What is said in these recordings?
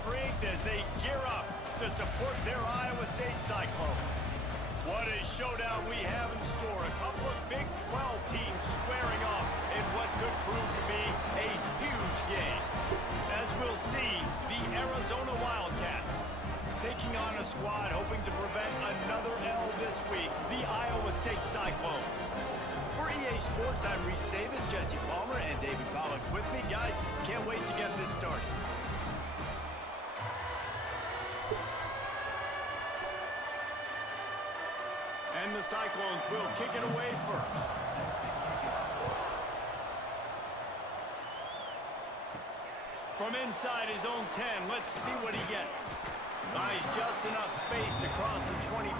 strength as they gear up to support their Iowa State Cyclones. What a showdown we have in store. A couple of Big 12 teams squaring off in what could prove to be a huge game. As we'll see, the Arizona Wildcats taking on a squad hoping to prevent another L this week, the Iowa State Cyclones. For EA Sports, I'm Reese Davis, Jesse Palmer, and David Pollock with me. Guys, can't wait to get this started. And the Cyclones will kick it away first. From inside his own 10, let's see what he gets. Buys just enough space to cross the 25.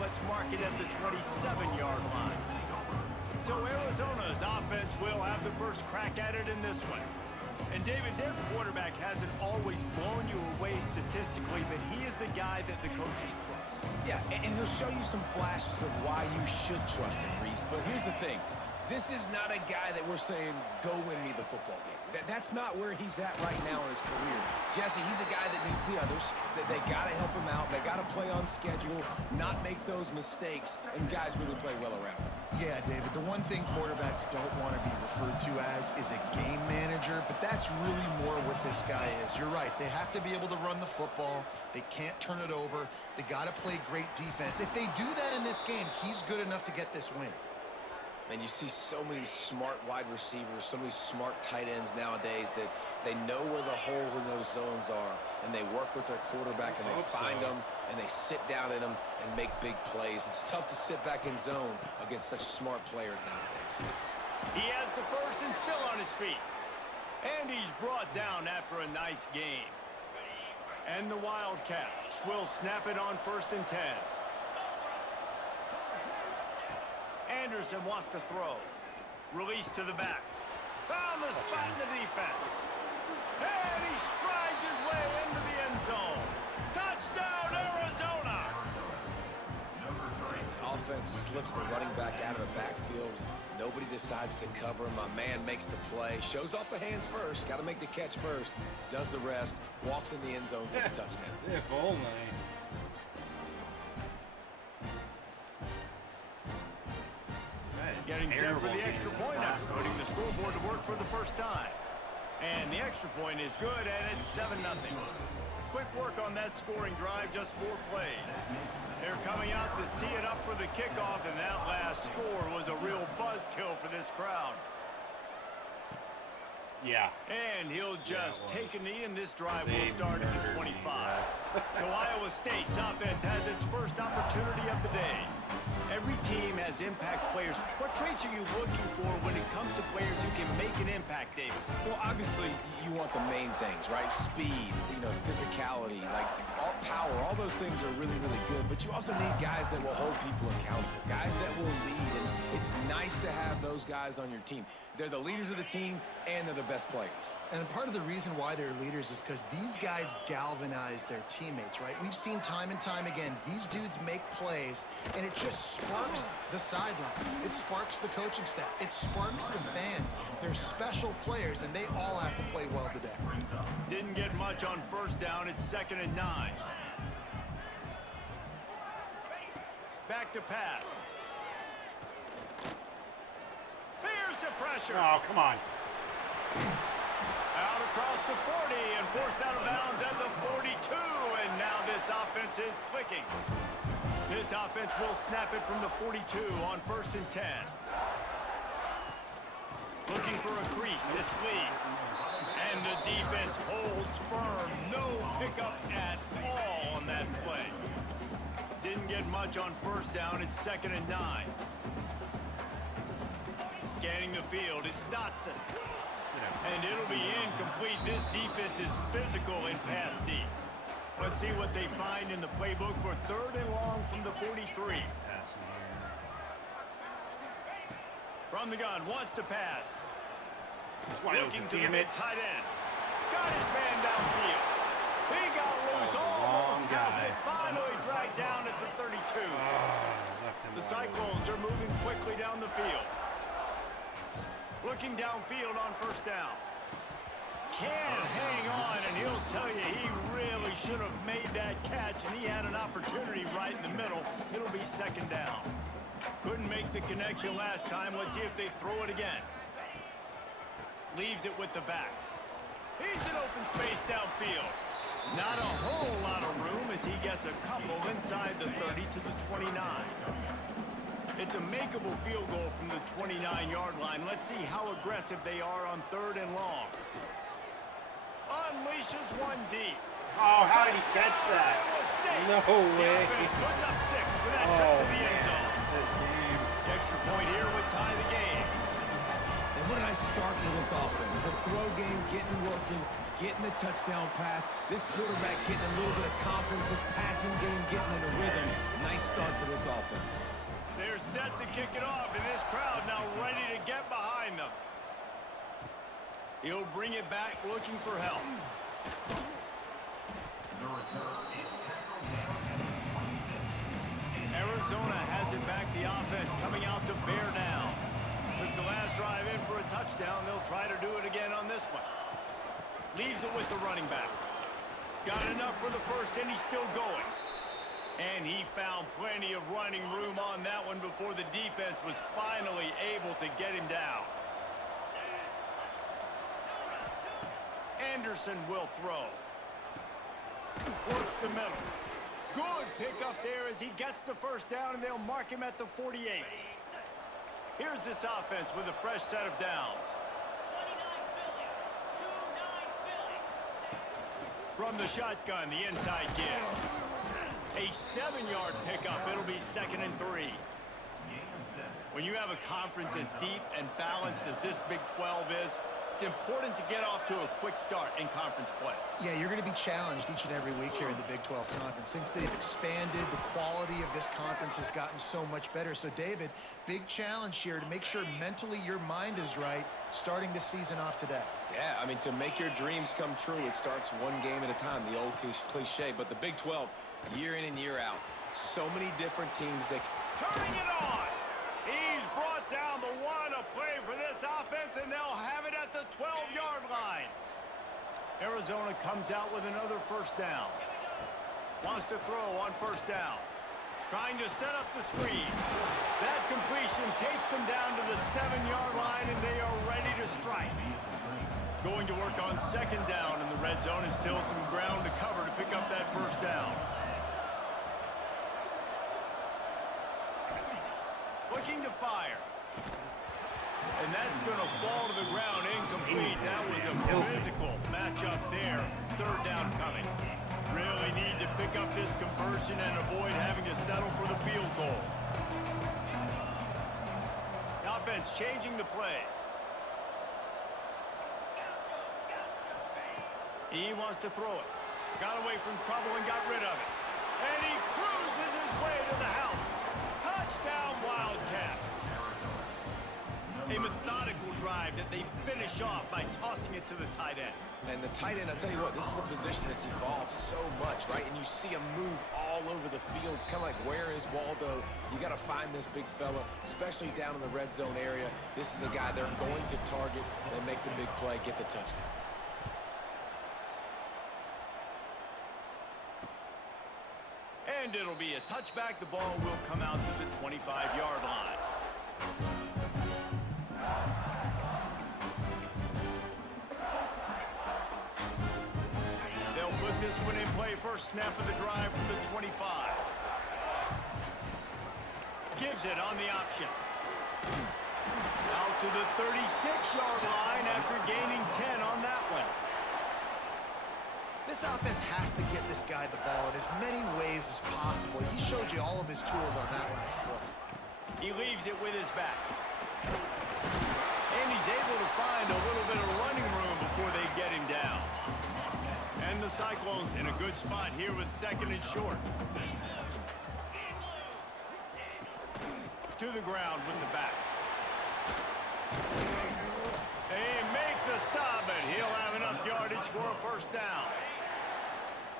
Let's mark it at the 27-yard line. So Arizona's offense will have the first crack at it in this one. And David, their quarterback hasn't always blown you away statistically, but he is a guy that the coaches trust. Yeah, and he'll show you some flashes of why you should trust him, Reese. But here's the thing. This is not a guy that we're saying, go win me the football game. That's not where he's at right now in his career. Jesse, he's a guy that needs the others. They got to help him out. They got to play on schedule, not make those mistakes, and guys really play well around him. Yeah, David, the one thing quarterbacks don't want to be referred to as is a game manager, but that's really more what this guy is. You're right. They have to be able to run the football. They can't turn it over. They got to play great defense. If they do that in this game, he's good enough to get this win. And you see so many smart wide receivers, so many smart tight ends nowadays that they know where the holes in those zones are, and they work with their quarterback, and they find them, and they sit down in them and make big plays. It's tough to sit back in zone against such smart players nowadays. He has the first and still on his feet. And he's brought down after a nice game. And the Wildcats will snap it on first and 10. Anderson wants to throw. Release to the back. Found the spot in the defense. And he strides his way into the end zone. Touchdown, Arizona! The offense slips the running back out of the backfield. Nobody decides to cover him. My man makes the play. Shows off the hands first. Got to make the catch first. Does the rest. Walks in the end zone for the touchdown. If only. Getting set for the extra point now, putting the scoreboard to work for the first time. And the extra point is good, and it's 7-0. Quick work on that scoring drive, just 4 plays. They're coming out to tee it up for the kickoff, and that last score was a real buzzkill for this crowd. Yeah. And he'll just take a knee, and this drive will start at the 25. So Iowa State's offense has its first opportunity of the day. Every team has impact players. What traits are you looking for when it comes to players who can make an impact, David? Well, obviously, you want the main things, right? Speed, physicality, like all power, all those things are really, really good. But you also need guys that will hold people accountable, guys that will lead. And it's nice to have those guys on your team. They're the leaders of the team, and they're the best players. And part of the reason why they're leaders is because these guys galvanize their teammates, right? We've seen time and time again, these dudes make plays, and it just sparks the sideline. It sparks the coaching staff. It sparks the fans. They're special players, and they all have to play well today. Didn't get much on first down. It's 2nd and 9. Back to pass. Here's the pressure. Oh, come on. Out across the 40 and forced out of bounds at the 42. And now this offense is clicking. This offense will snap it from the 42 on 1st and 10. Looking for a crease. It's Lee. And the defense holds firm. No pickup at all on that play. Didn't get much on first down. It's 2nd and 9. Scanning the field. It's Dotson. And it'll be incomplete. This defense is physical in pass deep. Let's see what they find in the playbook for 3rd and long from the 43. From the gun, wants to pass. Looking to the mid-tight end. Got his man downfield. He got loose, almost passed it. Finally dragged down at the 32. The Cyclones are moving quickly down the field. Looking downfield on 1st down. Can't hang on, and he'll tell you he really should have made that catch, and he had an opportunity right in the middle. It'll be second down. Couldn't make the connection last time. Let's see if they throw it again. Leaves it with the back. He's in open space downfield. Not a whole lot of room as he gets a couple inside the 30 to the 29. It's a makeable field goal from the 29-yard line. Let's see how aggressive they are on 3rd and long. Unleashes one deep. Oh, how did he catch that? No way. Puts up 6 with that trip to the end zone. This game. The extra point here would tie the game. And what did I start for this offense? The throw game getting working, getting the touchdown pass. This quarterback getting a little bit of confidence. This passing game getting in a rhythm. Nice start for this offense. They're set to kick it off, and this crowd now ready to get behind them. He'll bring it back looking for help. Arizona has it back. The offense coming out to bear down. Took the last drive in for a touchdown. They'll try to do it again on this one. Leaves it with the running back. Got enough for the first, and he's still going. And he found plenty of running room on that one before the defense was finally able to get him down. Anderson will throw. Works the middle. Good pickup there as he gets the first down, and they'll mark him at the 48. Here's this offense with a fresh set of downs. From the shotgun, the inside give. A 7-yard pickup. It'll be 2nd and 3. When you have a conference as deep and balanced as this Big 12 is, it's important to get off to a quick start in conference play. Yeah, you're going to be challenged each and every week here in the Big 12 Conference. Since they've expanded, the quality of this conference has gotten so much better. So, David, big challenge here to make sure mentally your mind is right starting the season off today. Yeah, I mean, to make your dreams come true, it starts one game at a time, the old cliche. But the Big 12, year in and year out, so many different teams that... Turning it on! He's brought down the one to play for this offense, and they'll have it at the 12-yard line. Arizona comes out with another first down. Wants to throw on first down. Trying to set up the screen. That completion takes them down to the 7-yard line, and they are ready to strike. Going to work on 2nd down in the red zone, and still some ground to cover to pick up that first down. Looking to fire. And that's going to fall to the ground incomplete. That was a physical matchup there. 3rd down coming. Really need to pick up this conversion and avoid having to settle for the field goal. The offense changing the play. He wants to throw it. Got away from trouble and got rid of it. And he cruises his way to the house. Touchdown, Wildcats. A methodical drive that they finish off by tossing it to the tight end. And the tight end, I'll tell you what, this is a position that's evolved so much, right? And you see him move all over the field. It's kind of like, where is Waldo? You got to find this big fella, especially down in the red zone area. This is the guy they're going to target and make the big play, get the touchdown. And it'll be a touchback. The ball will come out to the 25-yard line. They'll put this one in play. First snap of the drive from the 25. Gives it on the option. Out to the 36-yard line after gaining 10 on that one. This offense has to get this guy the ball in as many ways as possible. He showed you all of his tools on that last play. He leaves it with his back. And he's able to find a little bit of running room before they get him down. And the Cyclones in a good spot here with 2nd and short. To the ground with the back. They make the stop, but he'll have enough yardage for a first down.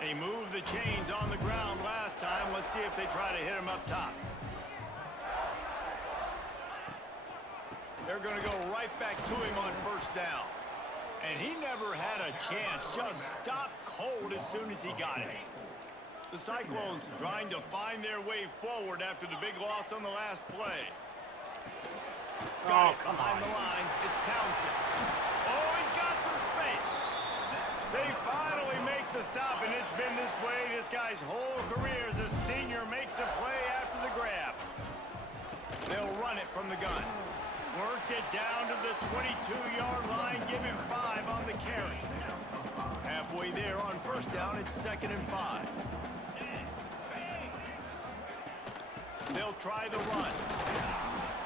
They moved the chains on the ground last time. Let's see if they try to hit him up top. They're going to go right back to him on first down. And he never had a chance. Just stopped cold hold as soon as he got it. The Cyclones trying to find their way forward after the big loss on the last play. Got it behind the line. It's Townsend. Oh, he's got some space. They finally make the stop, and it's been this way this guy's whole career as a senior makes a play after the grab. They'll run it from the gun. Worked it down to the 22-yard line, give him 5 on the carry. Halfway there on first down, it's 2nd and 5. They'll try the run.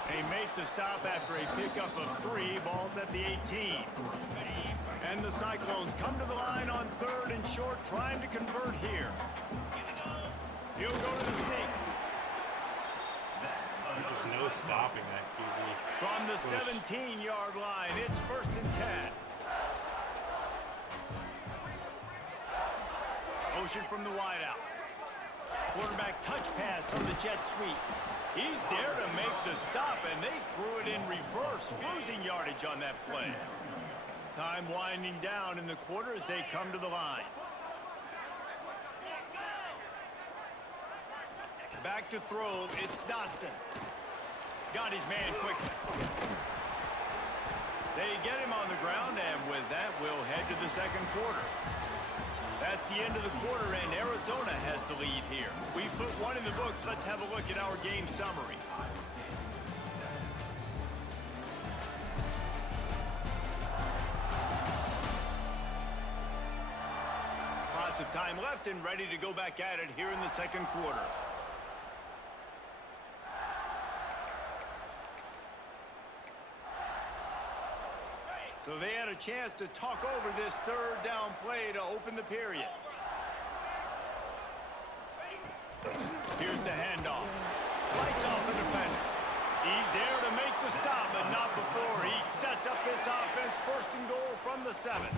They make the stop after a pickup of 3, balls at the 18. And the Cyclones come to the line on 3rd and short, trying to convert here. He'll go to the sneak. There's just no stopping that QB. From the 17-yard line, it's 1st and 10. Motion from the wideout. Quarterback touch pass on the jet sweep. He's there to make the stop, and they threw it in reverse, losing yardage on that play. Time winding down in the quarter as they come to the line. Back to throw, it's Dotson. Got his man quickly. They get him on the ground, and with that, we'll head to the second quarter. That's the end of the quarter, and Arizona has the lead here. We put one in the books. Let's have a look at our game summary. Lots of time left and ready to go back at it here in the second quarter. So they had a chance to talk over this 3rd down play to open the period. Here's the handoff. Lights off the defender. He's there to make the stop, but not before he sets up this offense. 1st and goal from the 7.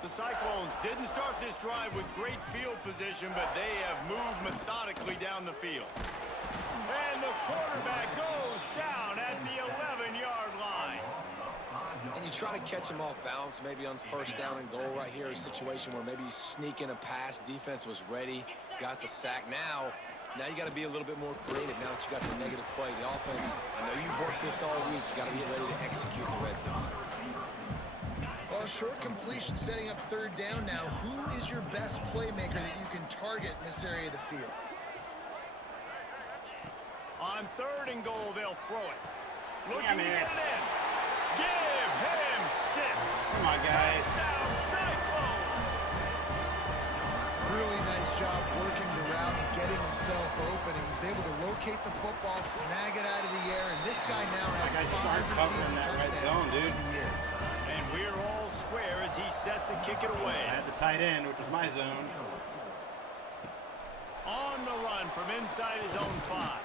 The Cyclones didn't start this drive with great field position, but they have moved methodically down the field. And the quarterback goes down at the 11-yard line. And you try to catch him off balance, maybe on 1st down and goal right here, a situation where maybe you sneak in a pass, defense was ready, got the sack. Now you got to be a little bit more creative now that you got the negative play. The offense, I know you've worked this all week. You got to get ready to execute the red zone. Well, short completion setting up 3rd down now. Who is your best playmaker that you can target in this area of the field? On 3rd and goal, they'll throw it. Looking Damn to it. get it in. Give him 6. Come on, guys. Touchdown, Cyclones. Really nice job working the route and getting himself open. He was able to locate the football, snag it out of the air, and this guy now has That guy just 5 aren't covering receiving that red touchdowns zone, dude. on the year. And we're all square as he's set to kick it away. I had the tight end, which was my zone. On the run from inside his own 5.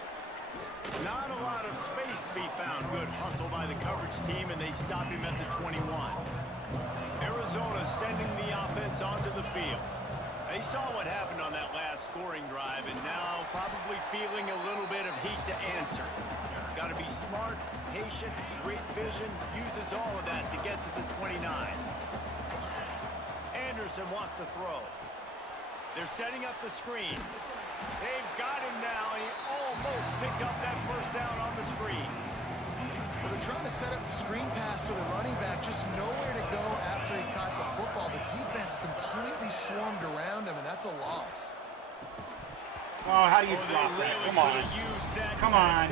Not a lot of space to be found. Good hustle by the coverage team, and they stop him at the 21. Arizona sending the offense onto the field. They saw what happened on that last scoring drive, and now probably feeling a little bit of heat to answer. Got to be smart, patient, great vision, uses all of that to get to the 29. Anderson wants to throw. They're setting up the screen. They've got him now, and he almost picked up that 1st down on the screen. Well, they're trying to set up the screen pass to the running back, just nowhere to go after he caught the football. The defense completely swarmed around him, and that's a loss. Oh, how do you drop that? Come on. Come on.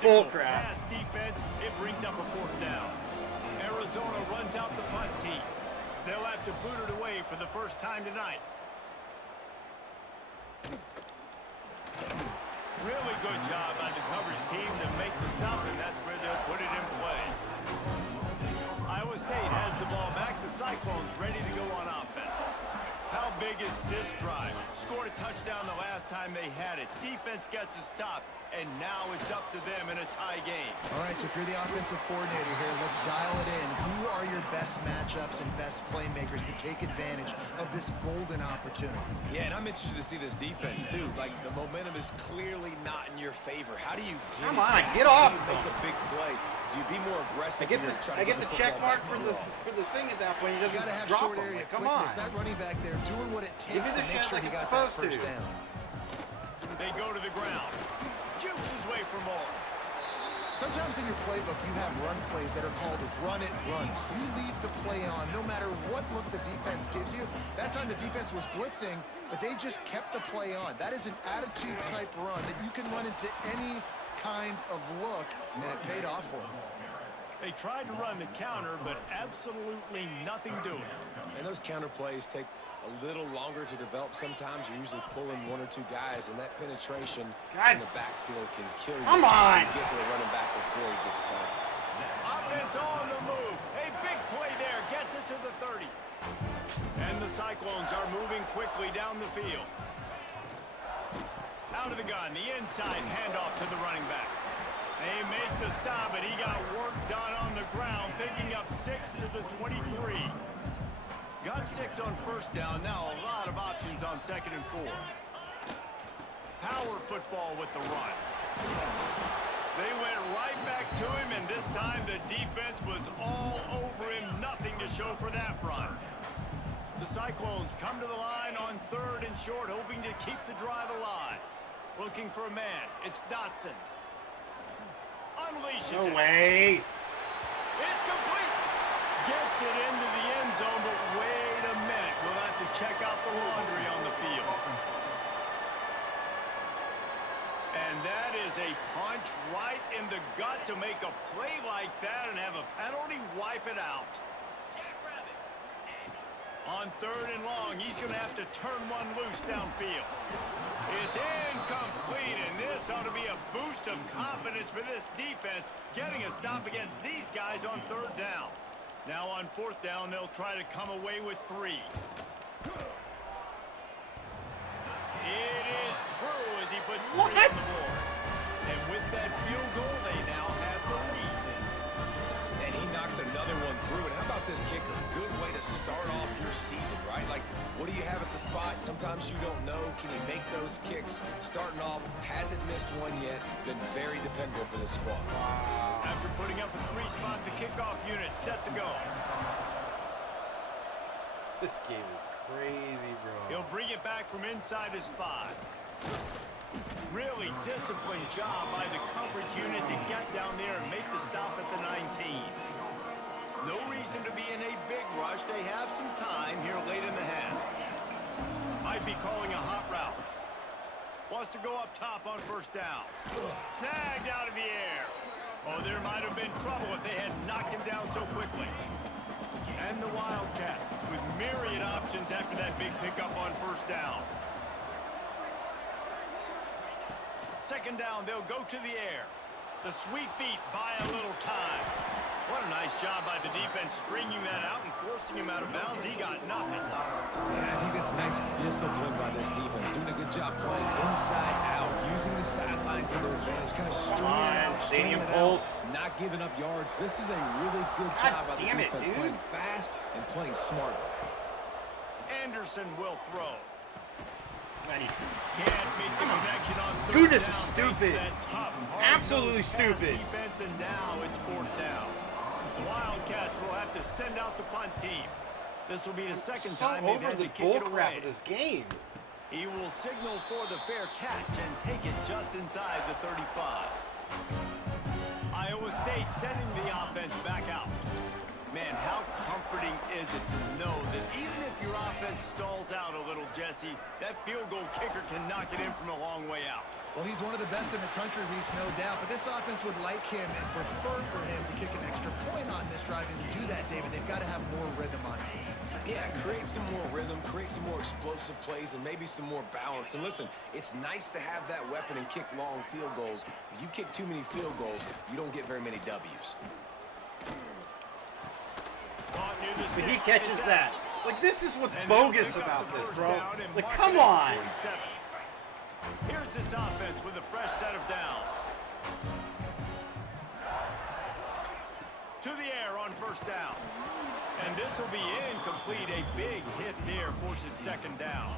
Bull crap. Pass defense, it brings up a 4th down. Arizona runs out the punt team. They'll have to boot it away for the first time tonight. Really good job by the coverage team to make the stop, and that's where they'll put it in play. Iowa State has the ball back. The Cyclones ready to go on offense. How big is this drive? Scored a touchdown the last time they had it. Defense gets a stop, and now it's up to them in a tie game. All right, so if you're the offensive coordinator here, let's dial it in. Who are your best matchups and best playmakers to take advantage of this golden opportunity? Yeah, and I'm interested to see this defense, too. Like, the momentum is clearly not in your favor. How do you get Come on, get off How do you make a big play? Do you be more aggressive? I get the check mark for the thing at that point. He doesn't have drop short him. area Like, come on. That running back there doing what it Give takes me the to make shot sure like he it's got that supposed first to. down. They go to the ground. Jukes his way for more. Sometimes in your playbook, you have run plays that are called run-it runs. You leave the play on no matter what look the defense gives you. That time the defense was blitzing, but they just kept the play on. That is an attitude-type run that you can run into any kind of look, and it paid off for them. They tried to run the counter, but absolutely nothing doing. And those counter plays take a little longer to develop sometimes. You're usually pulling one or two guys, and that penetration in the backfield can kill you. Come on! You get to the running back before he gets started. Offense on the move. A big play there. Gets it to the 30. And the Cyclones are moving quickly down the field. Out of the gun. The inside handoff to the running back. They make the stop, but he got work done on the ground, picking up 6 to the 23. Got 6 on first down. Now a lot of options on 2nd and 4. Power football with the run. They went right back to him, and this time the defense was all over him. Nothing to show for that run. The Cyclones come to the line on 3rd and short, hoping to keep the drive alive. Looking for a man. It's Dotson. Unleashes it. No way. It's complete. Gets it into the end zone, but wait a minute. We'll have to check out the laundry on the field. And that is a punch right in the gut to make a play like that and have a penalty wipe it out. On 3rd and long, he's going to have to turn one loose downfield. It's incomplete, and this ought to be a boost of confidence for this defense, getting a stop against these guys on 3rd down. Now on 4th down, they'll try to come away with 3. It is true as he puts 3 on the board. And with that field goal, they now have the lead. And he knocks another one through. And how about this kicker? Good way to start off your season, right? Like, what do you have at the spot? Sometimes you don't know. Can he make those kicks? Starting off, hasn't missed one yet. Been very dependable for this squad. Wow. After putting up a 3-spot, the kickoff unit set to go. This game is crazy, bro. He'll bring it back from inside his 5. Really disciplined job by the coverage unit to get down there and make the stop at the 19. No reason to be in a big rush. They have some time here late in the half. Might be calling a hot route. Wants to go up top on 1st down. Snagged out of the air. Oh, there might have been trouble if they had knocked him down so quickly. And the Wildcats with myriad options after that big pickup on 1st down. 2nd down, they'll go to the air. The sweet feet buy a little time. What a nice job by the defense stringing that out and forcing him out of bounds. He got nothing. Yeah, I think that's nice discipline by this defense. Doing a good job playing inside out, using the sideline to their advantage, kind of stringing it out, not giving up yards. This is a really good job by the defense, playing fast and playing smart. Anderson will throw. Can't make the connection on 3rd Dude, this is down. stupid. Absolutely stupid. Defense, and now it's 4th down. The Wildcats will have to send out the punt team. This will be the 2nd time they've had to kick it away. Of this game. He will signal for the fair catch and take it just inside the 35. Iowa State sending the offense back out. Man, how comforting is it to know that even if your offense stalls out a little, Jesse, that field goal kicker can knock it in from a long way out. Well, he's one of the best in the country, Reese, no doubt. But this offense would like him and prefer for him to kick an extra point on this drive. And to do that, David, they've got to have more rhythm on defense. Yeah, create some more rhythm, create some more explosive plays, and maybe some more balance. And listen, it's nice to have that weapon and kick long field goals. If you kick too many field goals, you don't get very many W's. But he catches that. Like, this is what's bogus about this, bro. Like, come on. Here's this offense with a fresh set of downs. To the air on 1st down. And this will be incomplete. A big hit there forces 2nd down.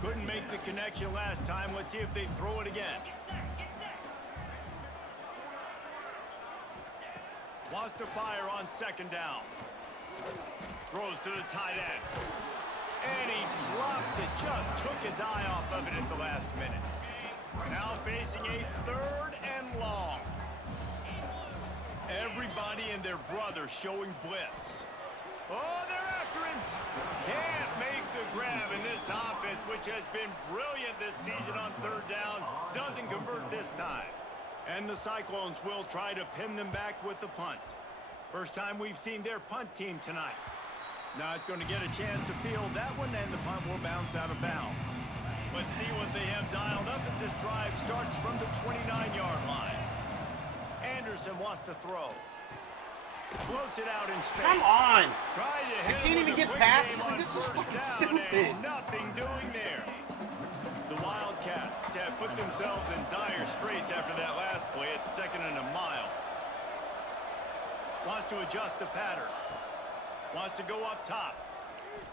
Couldn't make the connection last time. Let's see if they throw it again. Wants to fire on second down. Throws to the tight end. And he drops it. Just took his eye off of it at the last minute. Now facing a 3rd and long. Everybody and their brother showing blitz. Oh, they're after him. Can't make the grab in this offense, which has been brilliant this season on 3rd down. Doesn't convert this time. And the Cyclones will try to pin them back with the punt. First time we've seen their punt team tonight. Not going to get a chance to field that one, and the punt will bounce out of bounds. Let's see what they have dialed up as this drive starts from the 29-yard line. Anderson wants to throw. Floats it out in space. Come on! I can't even get past it. This is fucking stupid. Nothing doing there. The Wildcats have put themselves in dire straits after that last play. It's 2nd and a mile. Wants to adjust the pattern. Wants to go up top.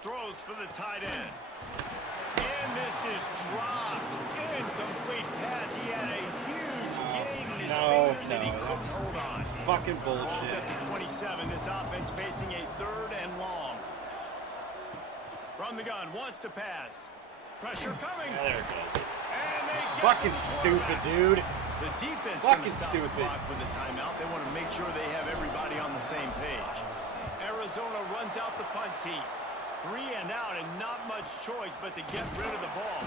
Throws for the tight end. And this is dropped. Incomplete pass. He had a huge gain in his fingers and he couldn't hold on. It's fucking bullshit. Ball's at the 27. This offense facing a 3rd and long. From the gun. Wants to pass. Pressure coming. Oh, there it goes. And they get Fucking stupid, dude. The defense Fucking stop stupid. the clock with a timeout. They want to make sure they have everybody on the same page. Arizona runs out the punt team. 3 and out and not much choice but to get rid of the ball.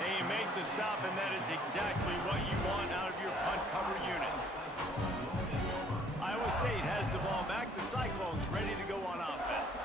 They make the stop, and that is exactly what you want out of your punt cover unit. Iowa State has the ball back. The Cyclones ready to go on offense.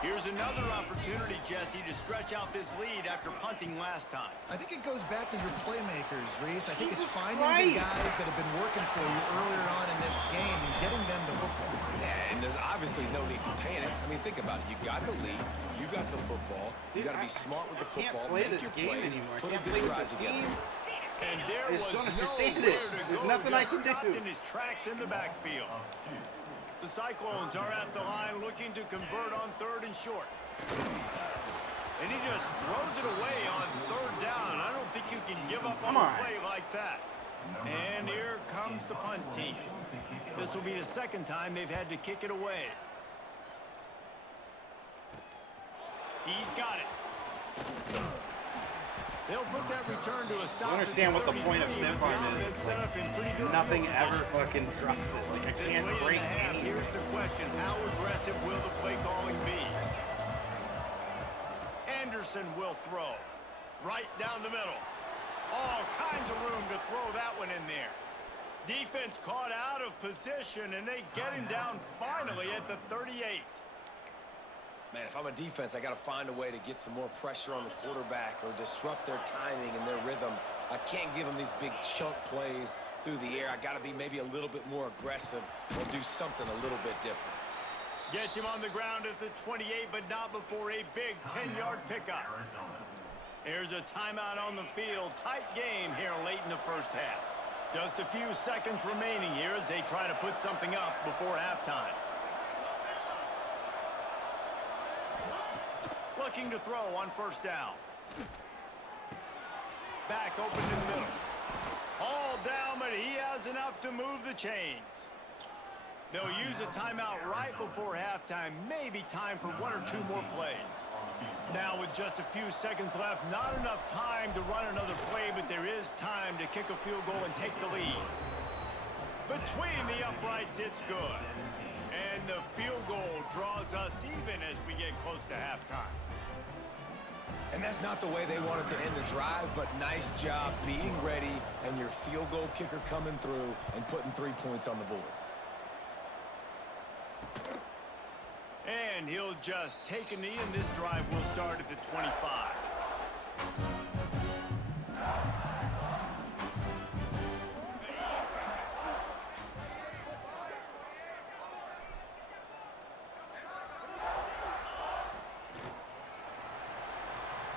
Here's another opportunity, Jesse, to stretch out this lead after punting last time. I think it goes back to your playmakers, Reese. I think it's Jesus finding Christ. the guys that have been working for you earlier on in this game and getting them the football. Yeah, and there's obviously no need to panic. I mean, think about it. You got the lead. You got the football. You got to be smart with the football. Can't play Make this your game plays. anymore. Put a Can't good play with drive this together. team. And there I was just don't nowhere understand to it. There's go. nothing I Just can do. stopped in his tracks in the backfield. The Cyclones are at the line looking to convert on 3rd and short. And he just throws it away on 3rd down. I don't think you can give up on a play like that. And here comes the punt team. This will be the 2nd time they've had to kick it away. He's got it. They'll put that return to a stop. I understand what the point of stiff arm is. Nothing ever fucking drops it. Like, I can't break any. Here's the question. How aggressive will the play calling be? Anderson will throw. Right down the middle. All kinds of room to throw that one in there. Defense caught out of position, and they get him down finally at the 38. Man, if I'm a defense, I got to find a way to get some more pressure on the quarterback or disrupt their timing and their rhythm. I can't give them these big chunk plays through the air. I got to be maybe a little bit more aggressive or do something a little bit different. Gets him on the ground at the 28, but not before a big 10-yard pickup. Here's a timeout on the field. Tight game here late in the first half. Just a few seconds remaining here as they try to put something up before halftime. Looking to throw on 1st down. Back open in the middle. All down, but he has enough to move the chains. They'll use a timeout right before halftime. Maybe time for 1 or 2 more plays. Now with just a few seconds left, not enough time to run another play, but there is time to kick a field goal and take the lead. Between the uprights, it's good. And the field goal draws us even as we get close to halftime. And that's not the way they wanted to end the drive, but nice job being ready and your field goal kicker coming through and putting 3 points on the board. And he'll just take a knee, and this drive will start at the 25.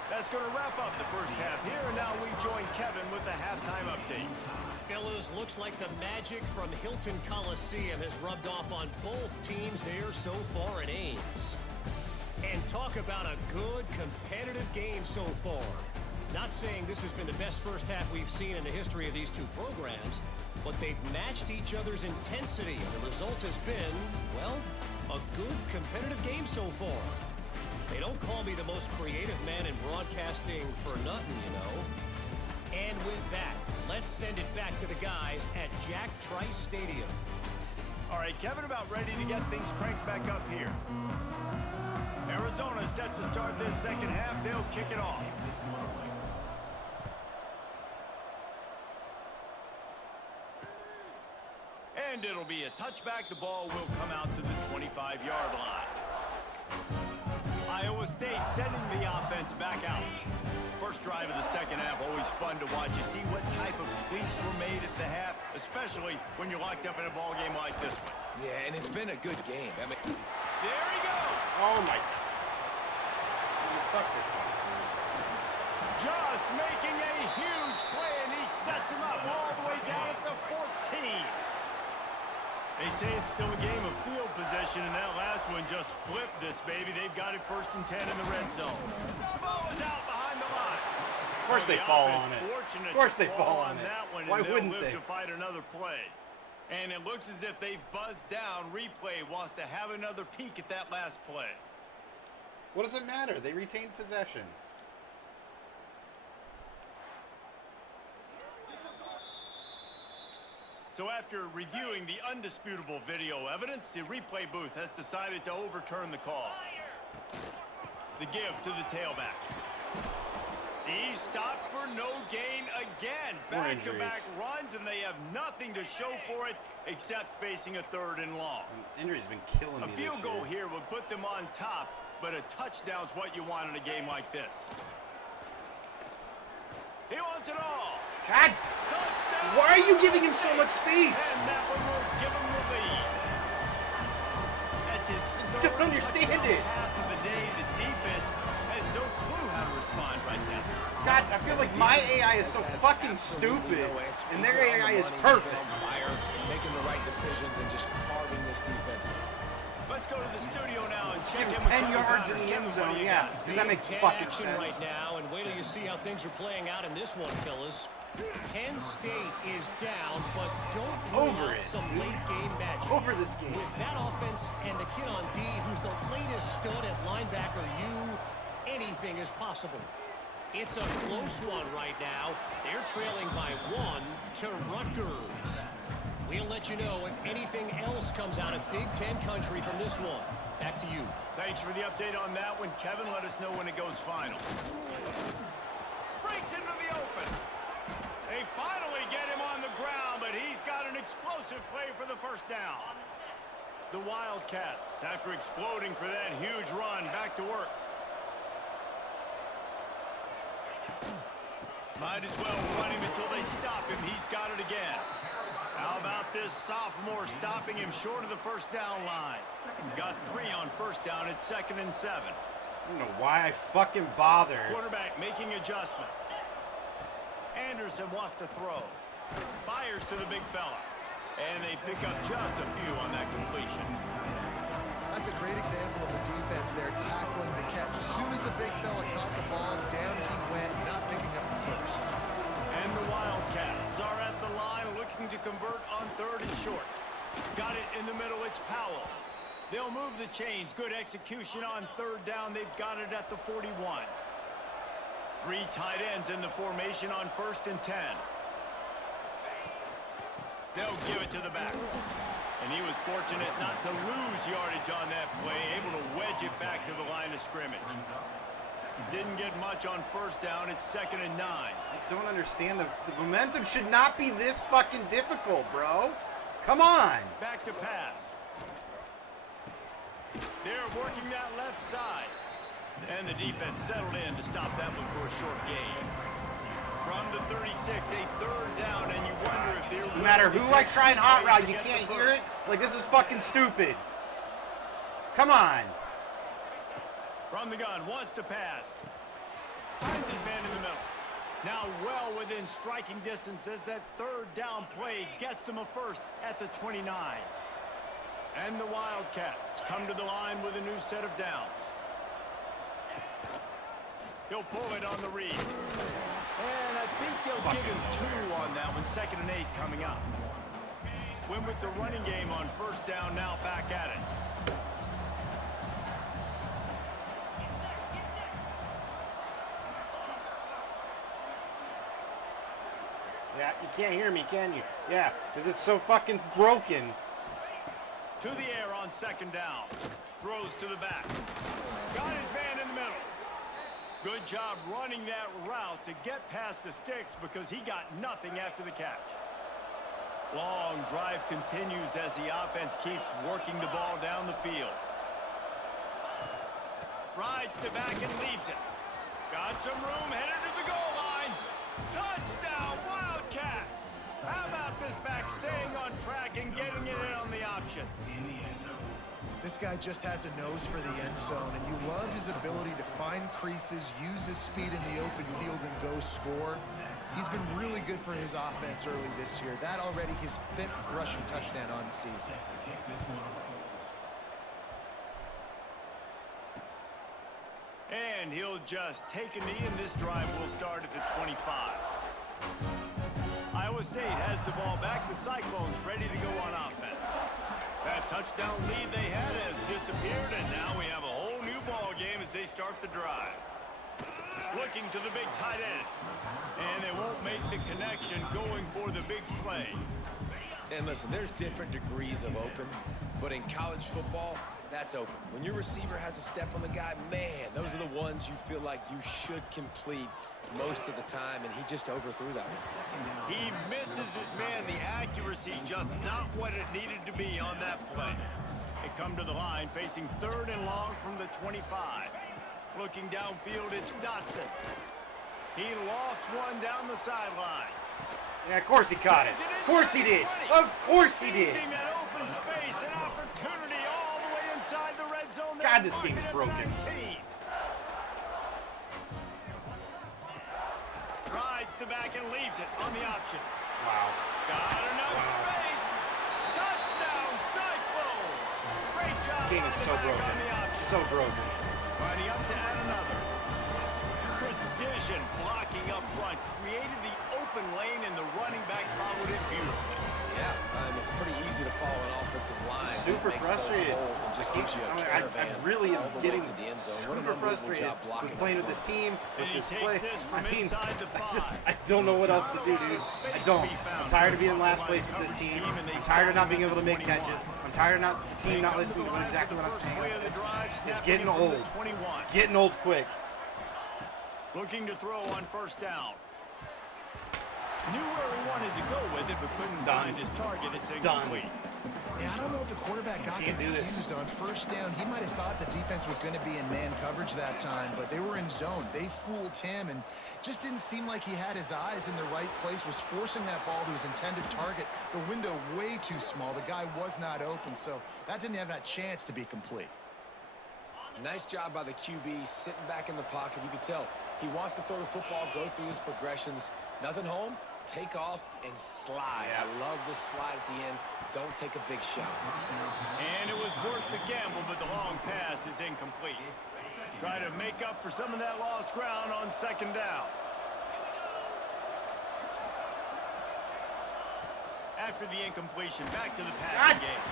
That's going to wrap up the first half here, and now we join Kevin with the halftime update. Fellas, looks like the magic from Hilton Coliseum has rubbed off on both teams here so far at Ames. And talk about a good, competitive game so far. Not saying this has been the best first half we've seen in the history of these two programs, but they've matched each other's intensity, and the result has been, well, a good competitive game so far. They don't call me the most creative man in broadcasting for nothing, you know. And with that, let's send it back to the guys at Jack Trice Stadium. All right, Kevin, about ready to get things cranked back up here. Arizona set to start this second half. They'll kick it off. And it'll be a touchback. The ball will come out to the 25-yard line. Iowa State sending the offense back out. First drive of the second half, always fun to watch. You see what type of tweaks were made at the half, especially when you're locked up in a ball game like this one. Yeah, and it's been a good game. I mean, there he goes. Oh my. Fuck this guy. Just making a huge play, and he sets him up all the way down at the 14. They say it's still a game of field possession, and that last one just flipped this baby. They've got it 1st and 10 in the red zone. The ball is out behind the line. Of course they fall on it. Of course they fall on it. That one, why and wouldn't live they? To fight another play. And it looks as if they've buzzed down. Replay wants to have another peek at that last play. What does it matter? They retained possession. So after reviewing the undisputable video evidence, the replay booth has decided to overturn the call. The give to the tailback. He stopped for no gain again. Back-to-back runs, and they have nothing to show for it except facing a 3rd and long. Injuries have been killing me. A field goal here would put them on top, but a touchdown's what you want in a game like this. He wants it all. God! Touchdown! Why are you giving him so much space? And that one will give him the lead. That's his I don't understand it. pass of the day. The defense has no clue how to respond right now. God, I feel like my AI is so fucking stupid, and their AI is perfect. Fire, making the right decisions, and just carving this defense up. Let's go to the studio now and check Give in him 10 with yards in Kevin the end Powers. zone, Kevin, yeah, because that makes Big fucking action sense. right now, and wait till you see how things are playing out in this one, fellas. Penn State is down, but don't rule Over out it, some dude. late game magic. Over this game. With that offense and the kid on D, who's the latest stud at linebacker, anything is possible. It's a close one right now. They're trailing by 1 to Rutgers. We'll let you know if anything else comes out of Big Ten country from this one. Back to you. Thanks for the update on that one, Kevin. Let us know when it goes final. Breaks into the open. They finally get him on the ground, but he's got an explosive play for the first down. The Wildcats, after exploding for that huge run, back to work. Might as well run him until they stop him. He's got it again. How about this sophomore stopping him short of the first down line? Got 3 on first down at 2nd and 7. I don't know why I fucking bothered. Quarterback making adjustments. Anderson wants to throw. Fires to the big fella. And they pick up just a few on that completion. That's a great example of the defense there tackling the catch. As soon as the big fella caught the ball, down he went, not picking up the first. And the Wildcats are at the line looking to convert on 3rd and short. Got it in the middle, it's Powell. They'll move the chains. Good execution on 3rd down. They've got it at the 41. 3 tight ends in the formation on 1st and 10. They'll give it to the back. And he was fortunate not to lose yardage on that play, able to wedge it back to the line of scrimmage. Didn't get much on first down. It's 2nd and 9. I don't understand. The momentum should not be this fucking difficult, bro. Come on. Back to pass. They're working that left side. And the defense settled in to stop that one for a short gain. From the 36, a 3rd down, and you wonder if they're... No matter who I try and hot route, you can't hear it. Like, this is fucking stupid. Come on. From the gun, wants to pass. Finds his man in the middle. Now well within striking distance as that 3rd down play gets him a first at the 29. And the Wildcats come to the line with a new set of downs. He'll pull it on the read. And I think they'll give him 2 on that one. 2nd and 8 coming up. Win with the running game on first down, now back at it. Yeah, you can't hear me, can you? Yeah, because it's so fucking broken. To the air on second down. Throws to the back. Got his man in the middle. Good job running that route to get past the sticks because he got nothing after the catch. Long drive continues as the offense keeps working the ball down the field. Rides to back and leaves it. Got some room, headed to the goal line. Touchdown, Wildcats! How about this back staying on track and getting it in on the option? This guy just has a nose for the end zone, and you love his ability to find creases, use his speed in the open field, and go score. He's been really good for his offense early this year. That already his 5th rushing touchdown on the season. And he'll just take a knee, and this drive will start at the 25. Iowa State has the ball back. The Cyclones ready to go on offense. That touchdown lead they had has disappeared, and now we have a whole new ball game as they start the drive. Looking to the big tight end. And they won't make the connection going for the big play. And listen, there's different degrees of open, but in college football, that's open. When your receiver has a step on the guy, man, those are the ones you feel like you should complete most of the time, and he just overthrew that one. He misses his man. The accuracy just not what it needed to be on that play. They come to the line facing 3rd and long from the 25. Looking downfield, it's Dotson. He lost one down the sideline. Yeah, of course he caught it. Of course he did. Of course he did. Seizing that open space, an opportunity all the way inside the red zone. God, this game's broken. 19. Rides the back and leaves it on the option. Wow. Got enough space. Touchdown, Cyclones. Great job. Game is so broken. So broken. Riding up to add another. Precision blocking up front. Created the open lane, and the running back followed it beautifully. Yeah, it's pretty easy to follow an offensive line. Super frustrated. I really am getting super frustrated with playing with this team, with this play. I don't know what else to do, dude. I don't. I'm tired of being in last place with this team. I'm tired of not being able to make catches. I'm tired of the team not listening to exactly what I'm saying. It's getting old. It's getting old quick. Looking to throw on first down. Knew where he wanted to go with it, but couldn't find his target. It's incomplete. Yeah, I don't know if the quarterback got confused on first down. He might have thought the defense was going to be in man coverage that time, but they were in zone. They fooled him and just didn't seem like he had his eyes in the right place, was forcing that ball to his intended target. The window way too small. The guy was not open, so that didn't have that chance to be complete. Nice job by the QB, sitting back in the pocket. You can tell he wants to throw the football, go through his progressions. Nothing home, take off and slide. I love the slide at the end. Don't take a big shot. And it was worth the gamble, but the long pass is incomplete. Try to make up for some of that lost ground on second down. After the incompletion, back to the passing game.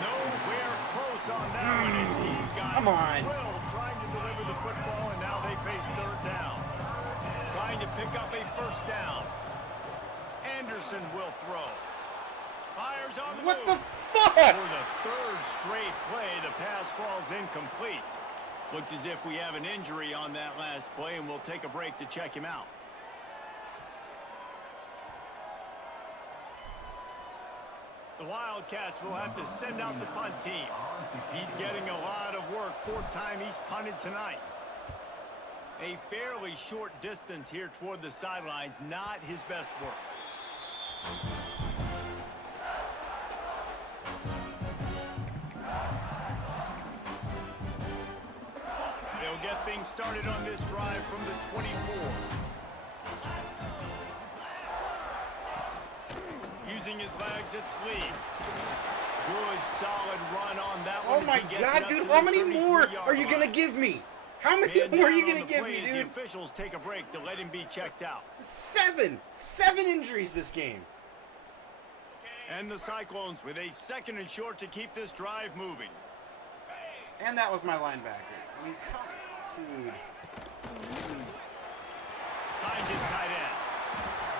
Nowhere close on that one as he got drilled trying to deliver the football, and now they face 3rd down. Trying to pick up a first down. Anderson will throw. Fires on the move. What the fuck? For the 3rd straight play, the pass falls incomplete. Looks as if we have an injury on that last play, and we'll take a break to check him out. The Wildcats will have to send out the punt team. He's getting a lot of work. 4th time he's punted tonight. A fairly short distance here toward the sidelines, not his best work. They'll get things started on this drive from the 24. Using his legs, it's Lee. Good, solid run on that one. Oh my God, dude, how many more are you going to give me? How many more are you going to give me, dude? The officials take a break to let him be checked out. 7 injuries this game. And the Cyclones with a 2nd and short to keep this drive moving. And that was my linebacker. I mean, come on, dude. Finds his tight end.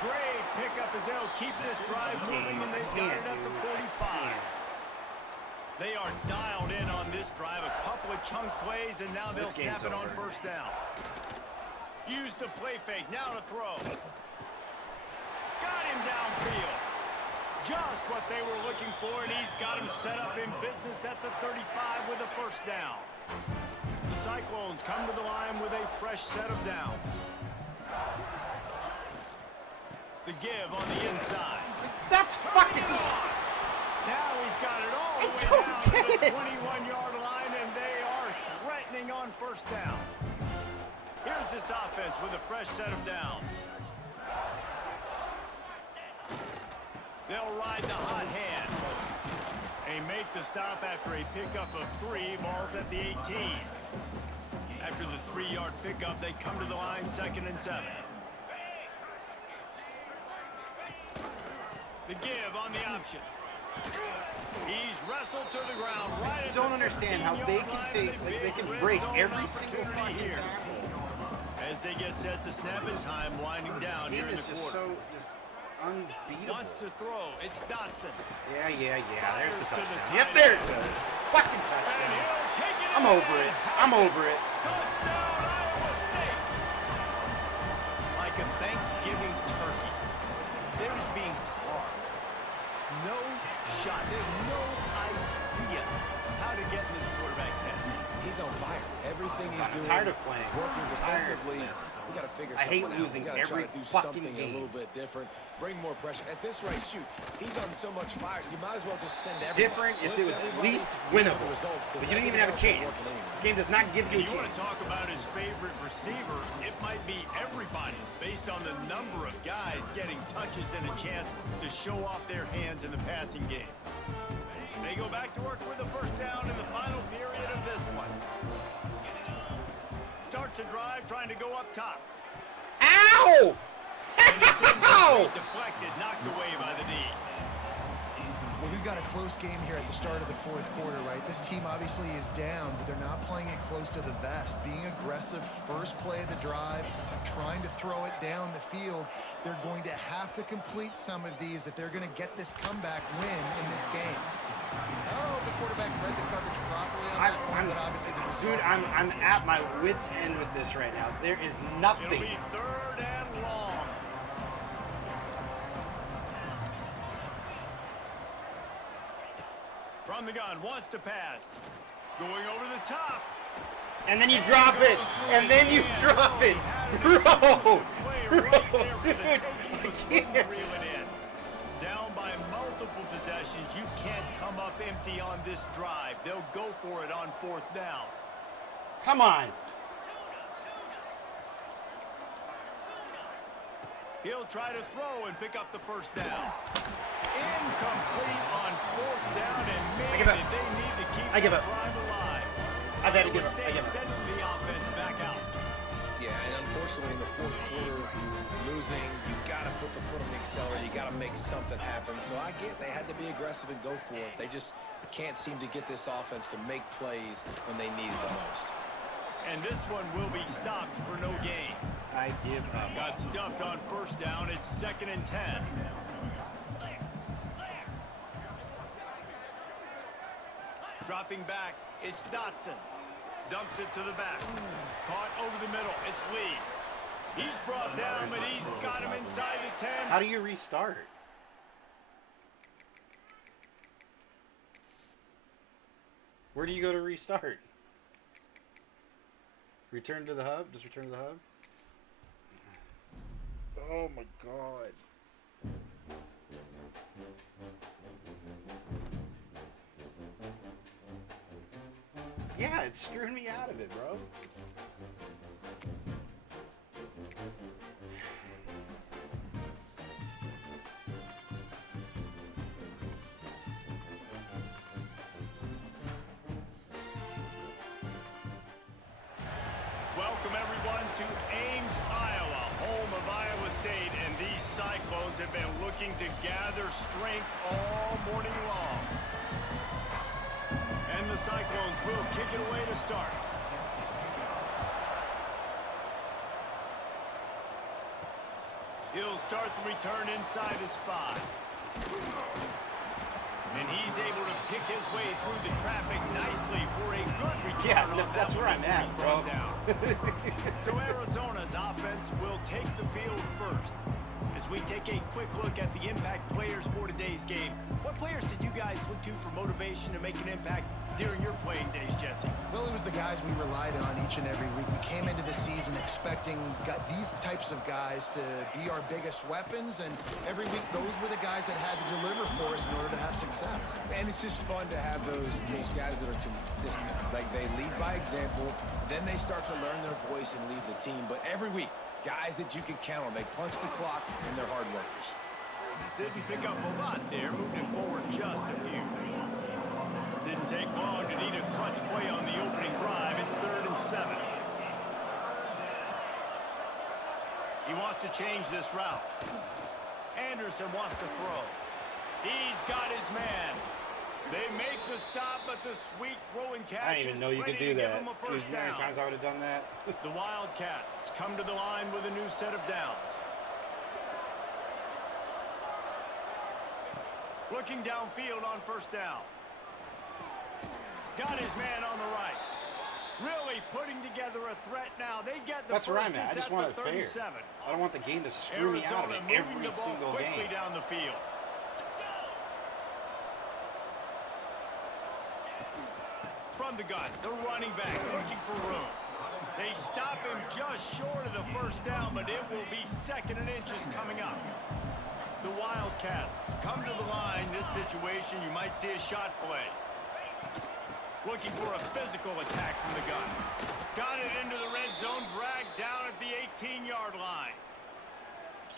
Great pickup as they'll keep this drive moving, and they've got it at the 45. They are dialed in on this drive. A couple of chunk plays, and now they'll snap it on 1st down. Use the play fake. Now to throw. Got him downfield. Just what they were looking for, and he's got him set up in business at the 35 with a 1st down. The Cyclones come to the line with a fresh set of downs. The give on the inside. That's fucking... Now he's got it all the way down to the 21-yard line, and they are threatening on 1st down. Here's this offense with a fresh set of downs. They'll ride the hot hand. They make the stop after a pickup of 3. Ball's at the 18. After the 3-yard pickup, they come to the line 2nd and 7. The give on the option. He's wrestled to the ground right. I don't understand how they can take, like, they can break every single fucking tackle. As they get set to snap in time, winding down here in the quarter. Just unbeatable. Wants to throw. It's Dotson. Yeah. There's the touchdown. Yep, there it goes. Fucking touchdown. I'm over it. Touchdown, Iowa State. Like a Thanksgiving turkey. There's being carved. No shot. There's no idea how to get in this quarterback's head. He's on fire. Everything he's doing tired of playing. is working defensively. We got to figure something out. I hate losing we every try to do fucking something game. a little bit different. Bring more pressure. At this rate, shoot, he's on so much fire. You might as well just send everybody. Different if it was at least winnable. But you don't even have a chance. This game does not give you a chance. You want to talk about his favorite receiver? It might be everybody, based on the number of guys getting touches and a chance to show off their hands in the passing game. They go back to work with the 1st down in the final period of this one. Starts a drive trying to go up top. Ow! Ow! Deflected, knocked away by the knee. Well, we've got a close game here at the start of the 4th quarter, right? This team obviously is down, but they're not playing it close to the vest. Being aggressive, first play of the drive, trying to throw it down the field. They're going to have to complete some of these if they're going to get this comeback win in this game. I don't know if the quarterback read the coverage properly on that one, but obviously the result. Dude, I'm at my wit's end with this right now. There is nothing. It'll be 3rd and long. From the gun, wants to pass. Going over the top. And then you drop it. And then you drop it. Bro, dude, I can't. Down by multiple possessions. You can't come up empty on this drive. They'll go for it on 4th down. Come on. He'll try to throw and pick up the 1st down. Incomplete on 4th down, and man, did they need to keep that drive alive. I gotta give up. I give up. Sending the offense back out. Yeah, and unfortunately in the 4th quarter, losing, you got to put the foot on the accelerator. You got to make something happen. So I get they had to be aggressive and go for it. They just can't seem to get this offense to make plays when they need it the most. And this one will be stopped for no gain. I give up. Got stuffed on 1st down. It's 2nd and 10. Dropping back, it's Dotson. Dumps it to the back. Caught over the middle. It's Lee. He's brought down, but he's got him inside the 10. How do you restart? Where do you go to restart? Return to the hub? Just return to the hub? Oh my god. Yeah, it's screwing me out of it, bro. Welcome everyone to Ames, Iowa, home of Iowa State, and these Cyclones have been looking looking to gather strength all morning long. And the Cyclones will kick it away to start. He'll start the return inside his 5. And he's able to pick his way through the traffic nicely for a good return. Yeah, no, that's where I'm at, bro. So Arizona's offense will take the field first. As we take a quick look at the impact players for today's game, what players did you guys look to for motivation to make an impact during your playing days, Jesse? Well, it was the guys we relied on each and every week. We came into the season expecting these types of guys to be our biggest weapons, and every week those were the guys that had to deliver for us in order to have success. And it's just fun to have those guys that are consistent. Like, they lead by example, then they start to learn their voice and lead the team. But every week, guys that you can count on. They punch the clock, and they're hard workers. Didn't pick up a lot there, moved it forward just a few. Didn't take long to need a clutch play on the opening drive. It's 3rd and 7. He wants to change this route. Anderson wants to throw. He's got his man. They make the stop, but the sweet throwing catch I didn't even know you could do that. There's many times I would have done that. The Wildcats come to the line with a new set of downs. Looking downfield on 1st down. Got his man on the right. Really putting together a threat now. They get the That's where I'm first. at. I just want it fair. I don't want the game to screw me out of it every single game. Down the field. From the gun, the running back looking for room. They stop him just short of the 1st down, but it will be 2nd and inches coming up. The Wildcats come to the line. This situation, you might see a shot play. Looking for a physical attack from the gun. Got it into the red zone, dragged down at the 18-yard line.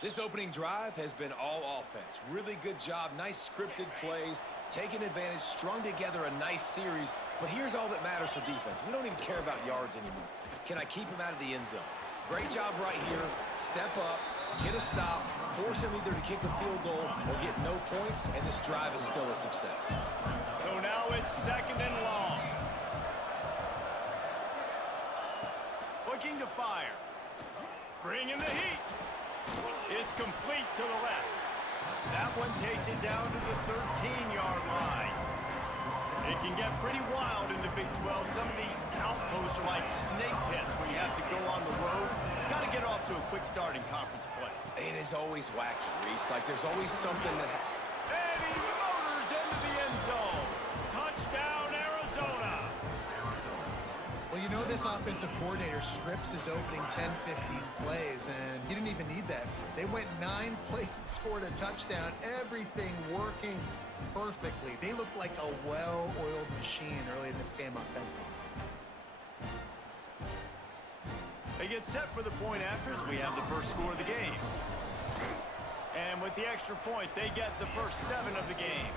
This opening drive has been all offense. Really good job, nice scripted plays, taking advantage, strung together a nice series. But here's all that matters for defense. We don't even care about yards anymore. Can I keep him out of the end zone? Great job right here. Step up, get a stop, force him either to kick a field goal or get no points, and this drive is still a success. So now it's 2nd and long. Looking to fire. Bringing the heat. It's complete to the left. That one takes it down to the 13-yard line. It can get pretty wild in the Big 12. Some of these outposts are like snake pits where you have to go on the road. Got to get off to a quick start in conference play. It is always wacky, Reese. Like, there's always something that... And he motors into the end zone. Touchdown, Arizona. Well, you know, this offensive coordinator scripts his opening 10, 15 plays, and he didn't even need that. They went 9 plays and scored a touchdown. Everything working perfectly. They looked like a well-oiled machine early in this game offensively. They get set for the point after as we have the first score of the game. And with the extra point, they get the first 7 of the game.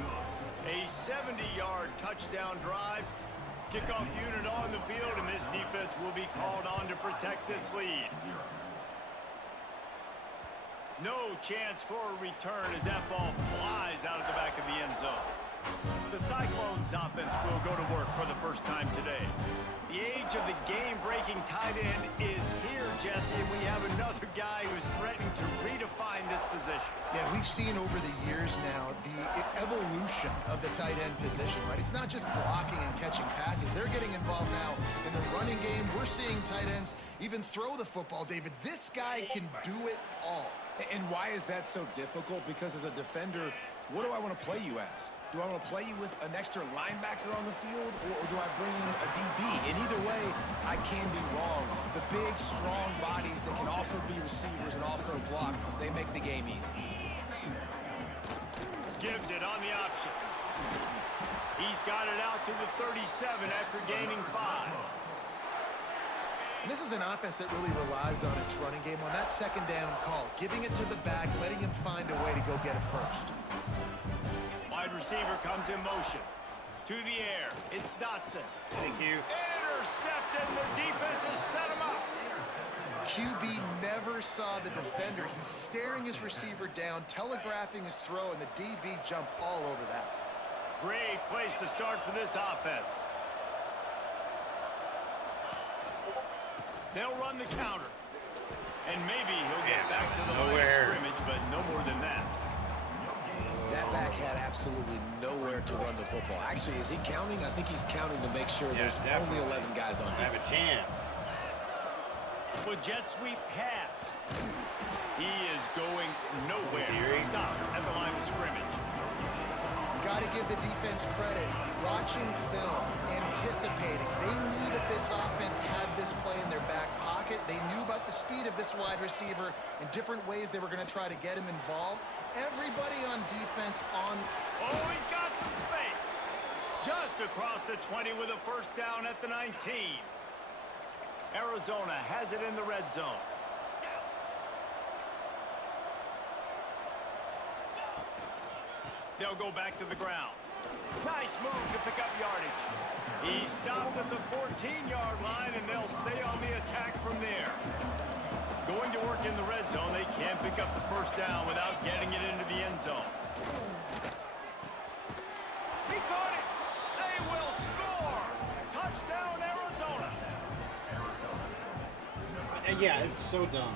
A 70-yard touchdown drive. Kickoff unit on the field, and this defense will be called on to protect this lead. No chance for a return as that ball flies out of the back of the end zone. The Cyclones offense will go to work for the first time today. The age of the game-breaking tight end is here, Jesse, and we have another guy who's threatening to redefine this position. Yeah, we've seen over the years now the evolution of the tight end position, right? It's not just blocking and catching passes. They're getting involved now in the running game. We're seeing tight ends even throw the football, David. This guy can do it all. And why is that so difficult? Because as a defender, what do I want to play you as? Do I want to play you with an extra linebacker on the field, or do I bring in a DB? And either way, I can be wrong. The big, strong bodies that can also be receivers and also block, they make the game easy. Gives it on the option. He's got it out to the 37 after gaining 5. And this is an offense that really relies on its running game on that 2nd down call, giving it to the back, letting him find a way to go get a first. Wide receiver comes in motion. To the air. It's Dotson. Thank you. Intercepted. The defense has set him up. QB never saw the defender. He's staring his receiver down, telegraphing his throw, and the DB jumped all over that. Great place to start for this offense. They'll run the counter. And maybe he'll get back to the line of scrimmage, but no more than that. That back had absolutely nowhere to run the football. Actually, is he counting? I think he's counting to make sure there's only 11 guys on defense. Have a chance. With jet sweep pass. He is going nowhere. Stop at the line of scrimmage. Got to give the defense credit. Watching film, anticipating. They knew that this offense had this play in their back pocket. They knew about the speed of this wide receiver and different ways they were going to try to get him involved. Everybody on defense on... Oh, he's got some space. Just across the 20 with a first down at the 19. Arizona has it in the red zone. They'll go back to the ground. Nice move to pick up yardage. He stopped at the 14-yard line, and they'll stay on the attack from there. Going to work in the red zone, they can't pick up the first down without getting it into the end zone. He caught it. They will score. Touchdown, Arizona. Yeah, it's so dumb.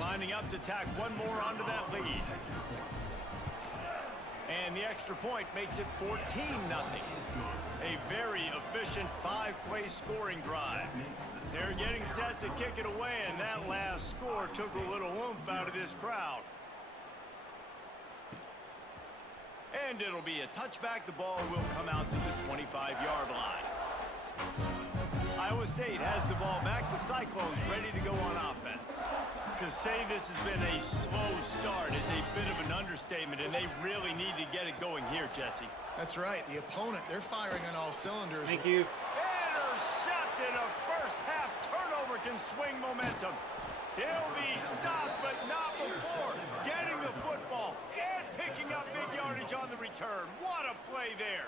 Lining up to tack one more onto that lead. And the extra point makes it 14-0. A very efficient 5-play scoring drive. They're getting set to kick it away, and that last score took a little oomph out of this crowd. And it'll be a touchback. The ball will come out to the 25-yard line. Iowa State has the ball back. The Cyclones ready to go on offense. To say this has been a slow start is a bit of an understatement, and they really need to get it going here, Jesse. That's right. The opponent, they're firing on all cylinders. Thank you. Intercepted. A first-half turnover can swing momentum. He'll be stopped, but not before getting the football and picking up big yardage on the return. What a play there.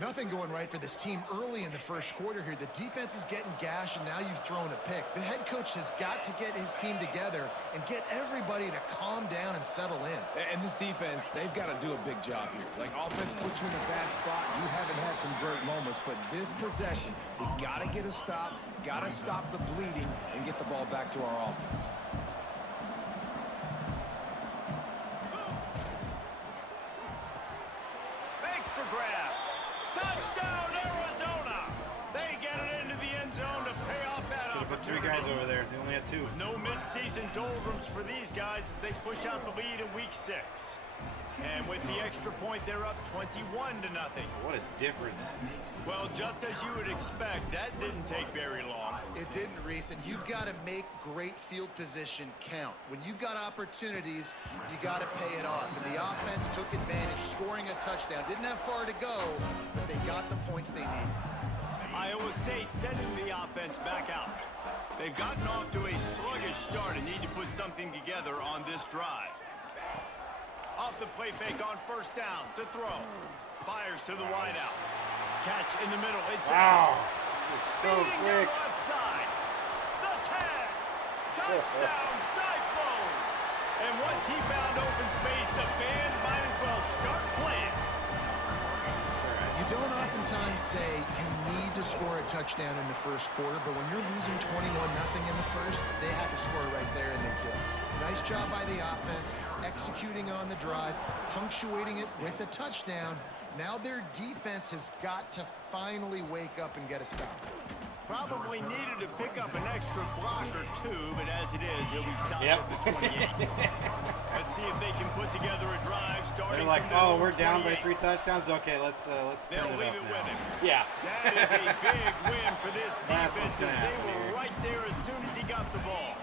Nothing going right for this team early in the first quarter here. The defense is getting gashed, and now you've thrown a pick. The head coach has got to get his team together and get everybody to calm down and settle in. And this defense, they've got to do a big job here. Like, offense puts you in a bad spot. You haven't had some great moments, but this possession, we got to get a stop, got to stop the bleeding, and get the ball back to our offense. Thanks for grab. Touchdown, Arizona! They get it into the end zone to pay off that Should have put 3 opportunity. guys over there. They only had 2. No mid-season doldrums for these guys as they push out the lead in week 6. And with the extra point, they're up 21-0. What a difference. Well, just as you would expect, that didn't take very long. It didn't, Reese, and you've got to make great field position count. When you've got opportunities, you got to pay it off. And the offense took advantage, scoring a touchdown. Didn't have far to go, but they got the points they needed. Iowa State sending the offense back out. They've gotten off to a sluggish start and need to put something together on this drive. Off the play fake on first down to throw. Fires to the wideout. Catch in the middle. It's wow. So speeding quick. down left side. The tag. Touchdown, Cyclones. And once he found open space, the band might as well start playing. You don't oftentimes say you need to score a touchdown in the first quarter, but when you're losing 21-0 in the first, they had to score right there, and they did. Nice job by the offense, executing on the drive, punctuating it with a touchdown. Now their defense has got to finally wake up and get a stop. Probably needed to pick up an extra block or 2, but as it is, he'll be stopped at the 28. Let's see if they can put together a drive starting. They're like, from oh, we're 28. down by 3 touchdowns. Okay, let's turn They'll it leave up it now. with him. Yeah. That is a big win for this That's defense, what's gonna as they happen were here. right there as soon as he got the ball.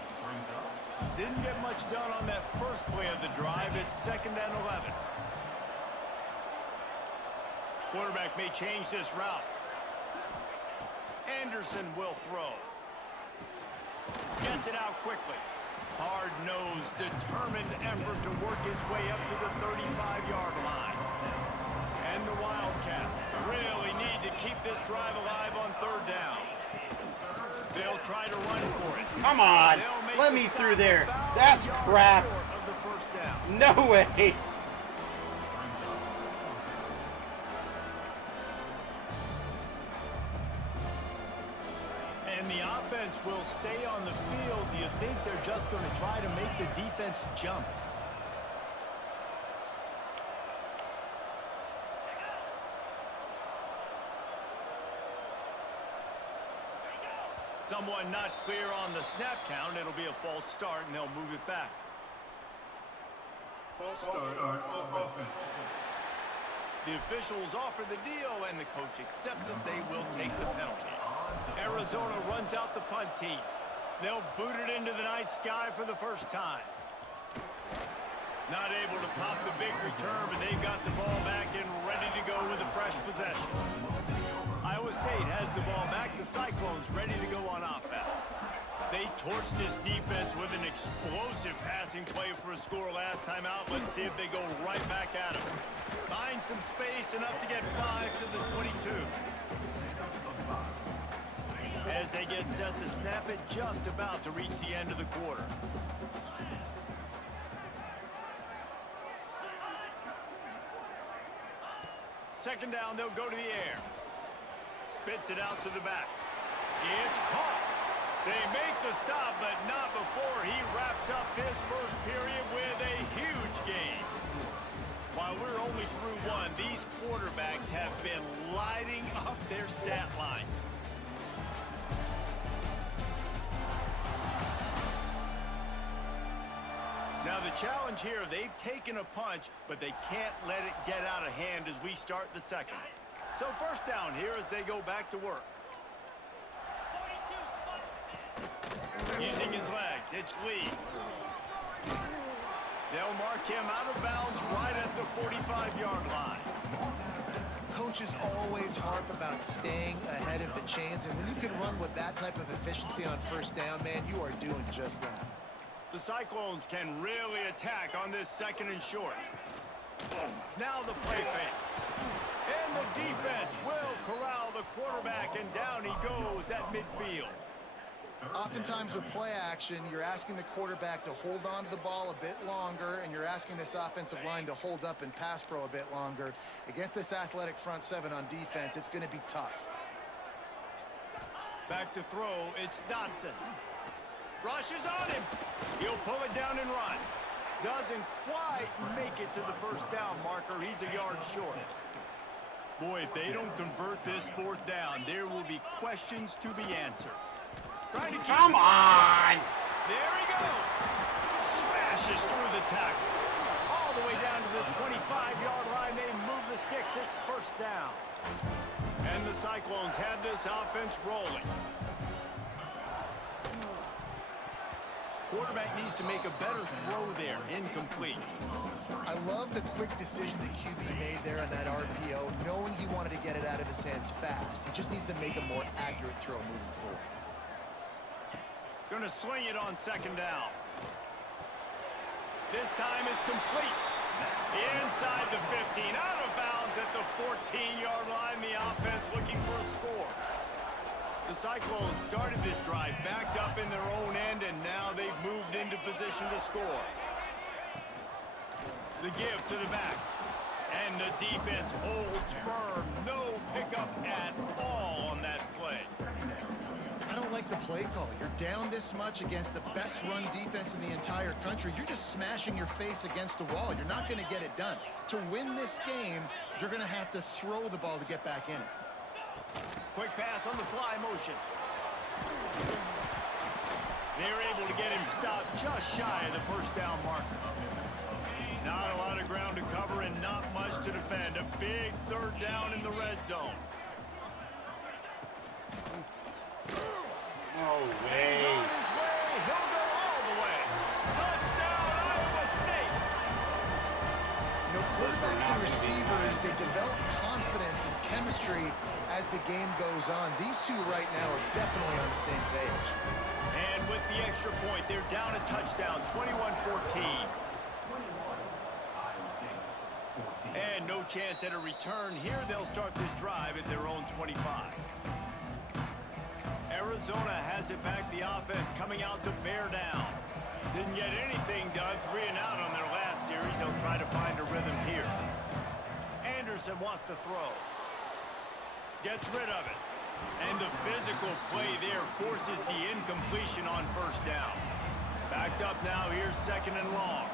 Didn't get much done on that first play of the drive. It's 2nd and 11. Quarterback may change this route. Anderson will throw. Gets it out quickly. Hard-nosed, determined effort to work his way up to the 35-yard line. And the Wildcats really need to keep this drive alive on third down. They'll try to run for it. Come on. Let me through there. That's crap. Of the first down. No way. And the offense will stay on the field. Do you think they're just going to try to make the defense jump? Someone not clear on the snap count. It'll be a false start, and they'll move it back. False start on offense. The officials offer the deal, and the coach accepts it. They will take the penalty. Arizona runs out the punt team. They'll boot it into the night sky for the first time. Not able to pop the big return, but they've got the ball back and ready to go with a fresh possession. Iowa State has the ball back. The Cyclones ready to go on offense. They torched this defense with an explosive passing play for a score last time out. Let's see if they go right back at them. Find some space, enough to get 5 to the 22. As they get set to snap it, just about to reach the end of the quarter. Second down, they'll go to the air. Spits it out to the back. It's caught. They make the stop, but not before he wraps up this first period with a huge gain. While we're only through one, these quarterbacks have been lighting up their stat lines. Now the challenge here, they've taken a punch, but they can't let it get out of hand as we start the second. So first down here as they go back to work. Using his legs, it's Lee. They'll mark him out of bounds right at the 45-yard line. Coaches always harp about staying ahead of the chains, and when you can run with that type of efficiency on first down, man, you are doing just that. The Cyclones can really attack on this second and short. Now the play fake. And the defense will corral the quarterback, and down he goes at midfield. Oftentimes with play action, you're asking the quarterback to hold on to the ball a bit longer, and you're asking this offensive line to hold up in pass pro a bit longer. Against this athletic front seven on defense, it's going to be tough. Back to throw, it's Dotson. Rushes on him. He'll pull it down and run. Doesn't quite make it to the first down marker. He's a yard short. Boy, if they don't convert this fourth down, there will be questions to be answered. Trying to keep Come on! There he goes. Smashes through the tackle. All the way down to the 25-yard line. They move the sticks. It's first down. And the Cyclones have this offense rolling. Quarterback needs to make a better throw there. Incomplete. I love the quick decision the QB made there on that RPO, knowing he wanted to get it out of his hands fast. He just needs to make a more accurate throw moving forward. Going to swing it on second down. This time it's complete. Inside the 15, out of bounds at the 14-yard line. The offense looking for a score. The Cyclones started this drive backed up in their own end, and now they've moved into position to score. The give to the back. And the defense holds firm. No pickup at all on that play. I don't like the play call. You're down this much against the best run defense in the entire country. You're just smashing your face against the wall. You're not going to get it done. To win this game, you're going to have to throw the ball to get back in it. Quick pass on the fly motion. They're able to get him stopped just shy of the first down marker. Not a lot of ground to cover and not much to defend. A big third down in the red zone. No way. He's on his way. He'll go all the way. Touchdown, Iowa State. You know, quarterbacks and receivers, they develop confidence and chemistry as the game goes on. These two right now are definitely on the same page. And with the extra point, they're down a touchdown, 21-14. And no chance at a return. Here they'll start this drive at their own 25. Arizona has it back, the offense coming out to bear down. Didn't get anything done, 3 and out on their last series. They'll try to find a rhythm here. Anderson wants to throw. Gets rid of it. And the physical play there forces the incompletion on first down. Backed up now, here's 2nd and long.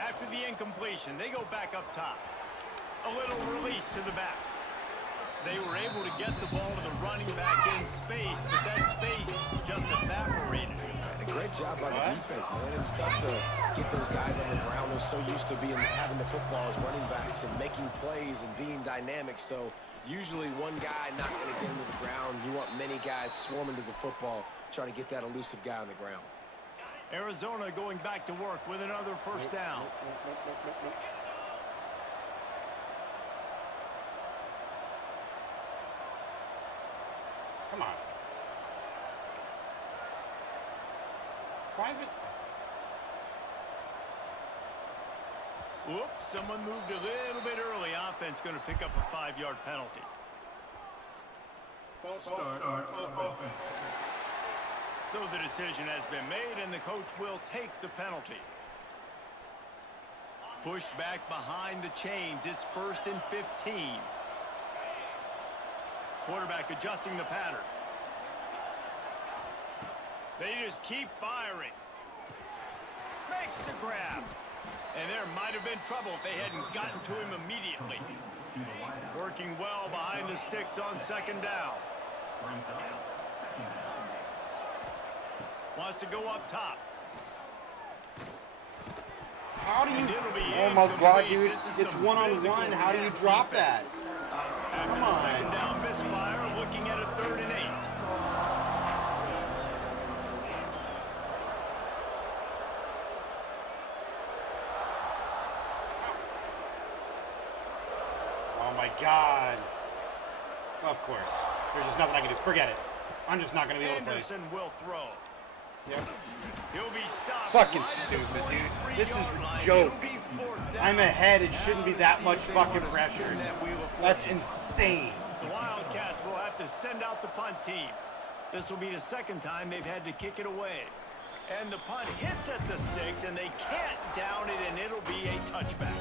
After the incompletion, they go back up top. A little release to the back. They were able to get the ball to the running back in space, but that space just evaporated. A great job by the defense, man. It's tough to get those guys on the ground. They're so used to having the football as running backs and making plays and being dynamic. So usually one guy not going to get into the ground. You want many guys swarming to the football, trying to get that elusive guy on the ground. Arizona going back to work with another first down. Come on. Why is it? Whoops, someone moved a little bit early. Offense going to pick up a 5-yard penalty. False start on offense. So the decision has been made, and the coach will take the penalty. Pushed back behind the chains. It's 1st and 15. Quarterback adjusting the pattern. They just keep firing. Makes the grab. And there might have been trouble if they hadn't gotten to him immediately. Working well behind the sticks on 2nd down. Wants to go up top. How do you? Oh my God, dude! It's one-on-one. How do you drop that? After the 2nd down misfire, looking at a 3rd and 8. Oh my God! Of course, there's just nothing I can do. Forget it. I'm just not going to be able to play. Anderson will throw. Yep. He'll be stopped. Fucking stupid, dude. This is a joke. I'm ahead. It shouldn't be that much fucking pressure. That's insane. The Wildcats will have to send out the punt team. This will be the 2nd time they've had to kick it away. And the punt hits at the 6, and they can't down it, and it'll be a touchback.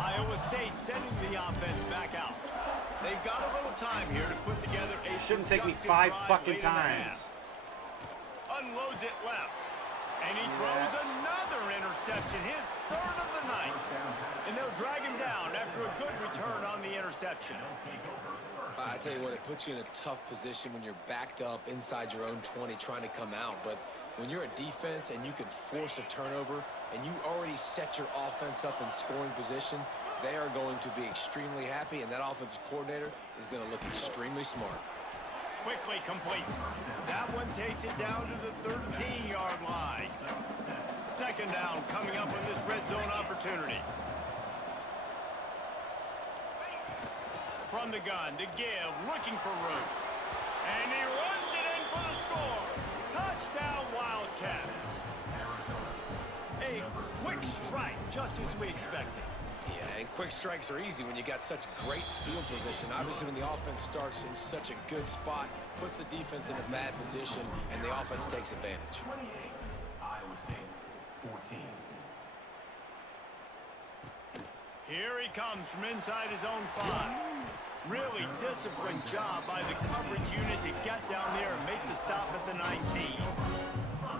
Iowa State sending the offense back out. They've got a little time here to put together a... It shouldn't take me 5 fucking times. Unloads it left. And he throws another interception, his 3rd of the night. And they'll drag him down after a good return on the interception. I tell you what, it puts you in a tough position when you're backed up inside your own 20 trying to come out. But when you're a defense and you can force a turnover and you already set your offense up in scoring position, they are going to be extremely happy, and that offensive coordinator is going to look extremely smart. Quickly complete. That one takes it down to the 13-yard line. 2nd down coming up on this red zone opportunity. From the gun to give, looking for room. And he runs it in for the score. Touchdown, Wildcats. A quick strike, just as we expected. Yeah, and quick strikes are easy when you got such great field position. Obviously, when the offense starts in such a good spot, puts the defense in a bad position, and the offense takes advantage. 28, Iowa State, 14. Here he comes from inside his own 5. Really disciplined job by the coverage unit to get down there and make the stop at the 19.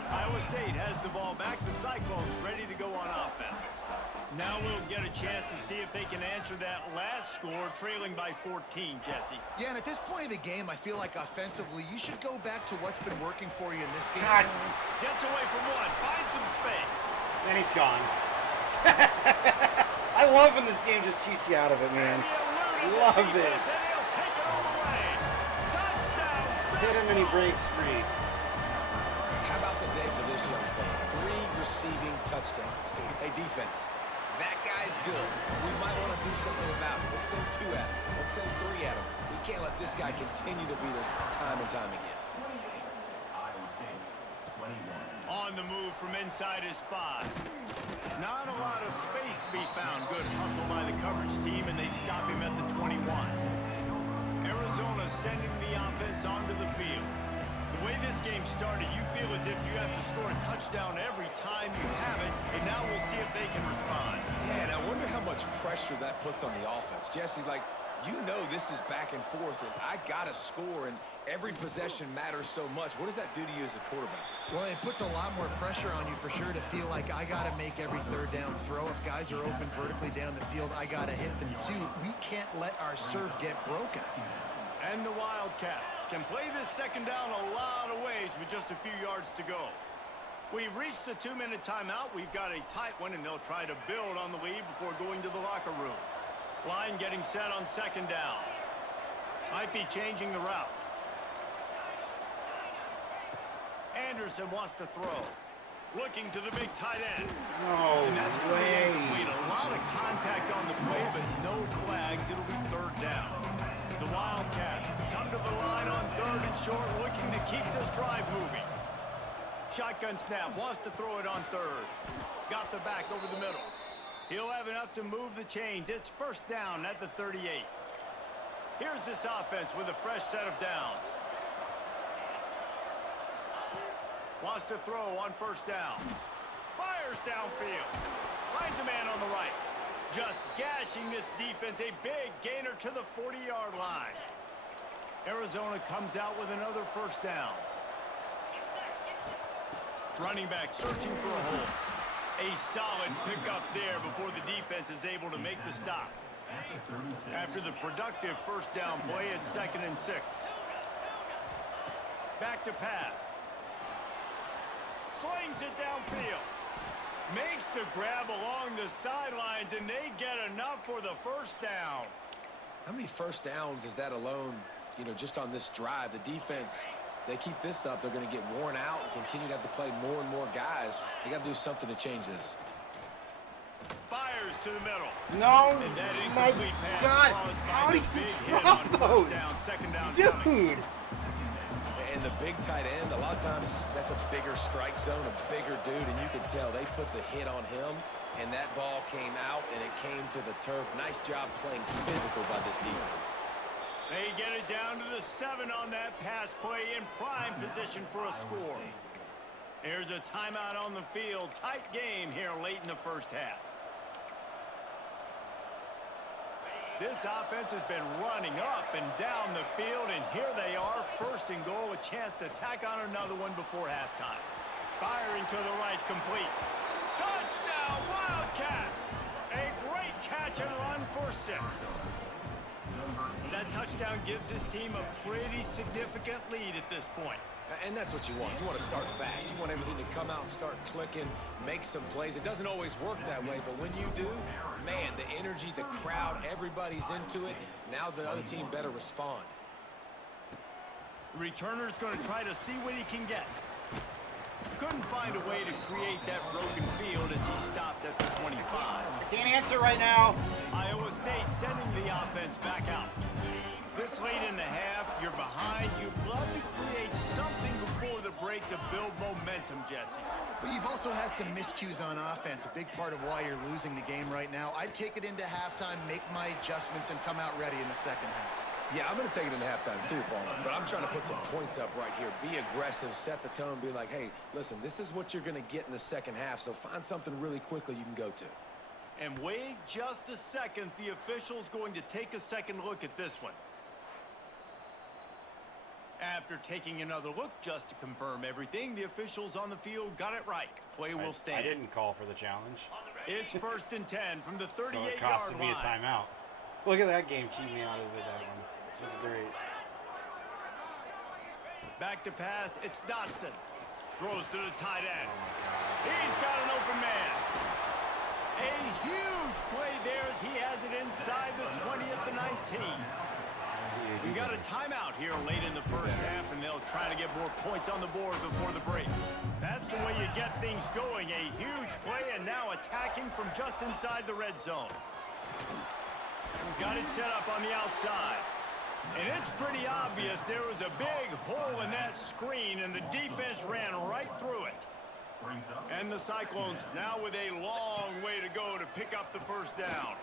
Iowa State has the ball back. The Cyclones ready to go on offense. Now we'll get a chance to see if they can answer that last score, trailing by 14, Jesse. Yeah, and at this point of the game, I feel like offensively, you should go back to what's been working for you in this game. God. Gets away from one, finds some space. And he's gone. I love when this game just cheats you out of it, man. Love it. And he'll take it all the way. Touchdown, Hit him and he breaks free. How about the day for this young fella? 3 receiving touchdowns. Hey, defense. That guy's good. We might want to do something about it. Let's send 2 at him. Let's send 3 at him. We can't let this guy continue to beat us time and time again. 28, Iowa State, 21. On on the move from inside his 5. Not a lot of space to be found. Good hustle by the coverage team, and they stop him at the 21. Arizona sending the offense onto the field. The way this game started, you feel as if you have to score a touchdown every time you have it, and now we'll see if they can respond. Yeah, and I wonder how much pressure that puts on the offense. Jesse, like, you know this is back and forth, and I got to score, and every possession matters so much. What does that do to you as a quarterback? Well, it puts a lot more pressure on you for sure to feel like I got to make every third down throw. If guys are open vertically down the field, I got to hit them too. We can't let our serve get broken. And the Wildcats can play this second down a lot of ways with just a few yards to go. We've reached the 2-minute timeout. We've got a tight one, and they'll try to build on the lead before going to the locker room. Line getting set on second down. Might be changing the route. Anderson wants to throw. Looking to the big tight end. No and that's going to way. be incomplete. A lot of contact on the play, but no flags. It'll be third down. The Wildcats come to the line on third and short, looking to keep this drive moving. Shotgun snap, wants to throw it on third. Got the back over the middle. He'll have enough to move the chains. It's first down at the 38. Here's this offense with a fresh set of downs. Wants to throw on first down. Fires downfield. Finds a man on the right. Just gashing this defense. A big gainer to the 40-yard line. Arizona comes out with another first down. Running back searching for a hole. A solid pickup there before the defense is able to make the stop. After the productive first down play, it's 2nd and 6. Back to pass. Slings it downfield. Makes the grab along the sidelines, and they get enough for the first down. How many first downs is that alone, you know, just on this drive? The defense, they keep this up, they're going to get worn out and continue to have to play more and more guys. They got to do something to change this. Fires to the middle. No, and that my incomplete pass God, caused by how do the you big hit drop on first those? down, second down Dude. coming. And the big tight end, a lot of times that's a bigger strike zone, a bigger dude, and you can tell they put the hit on him, and that ball came out, and it came to the turf. Nice job playing physical by this defense. They get it down to the 7 on that pass play in prime position for a score. There's a timeout on the field. Tight game here late in the first half. This offense has been running up and down the field, and here they are, first and goal, a chance to tack on another one before halftime. Firing to the right, complete. Touchdown, Wildcats! A great catch and run for 6. That touchdown gives his team a pretty significant lead at this point. And that's what you want. You want to start fast. You want everything to come out and start clicking, make some plays. It doesn't always work that way, but when you do, man, the energy, the crowd, everybody's into it. Now the other team better respond. The returner's going to try to see what he can get. Couldn't find a way to create that broken field as he stopped at the 25. I can't answer right now. Iowa State sending the offense back out. This late in the half, you're behind. You'd love to create something before the break to build momentum, Jesse. But you've also had some miscues on offense, a big part of why you're losing the game right now. I'd take it into halftime, make my adjustments, and come out ready in the second half. Yeah, I'm going to take it into halftime too, Paul. But I'm trying to put some points up right here. Be aggressive, set the tone, be like, hey, listen, this is what you're going to get in the second half, so find something really quickly you can go to. And wait just a second. The official's going to take a second look at this one. After taking another look just to confirm everything, the officials on the field got it right. Play will stand. I didn't call for the challenge. It's 1st and 10 from the 38-yard line. So it costed me a timeout. Look at that game cheating me out of it, that one. That's great. Back to pass, it's Dotson. Throws to the tight end. He's got an open man. A huge play there as he has it inside the 20 at the 19. We got a timeout here late in the first half, and they'll try to get more points on the board before the break. That's the way you get things going. A huge play, and now attacking from just inside the red zone. Got it set up on the outside. And it's pretty obvious there was a big hole in that screen, and the defense ran right through it. Brings up. And the Cyclones now with a long way to go to pick up the first down.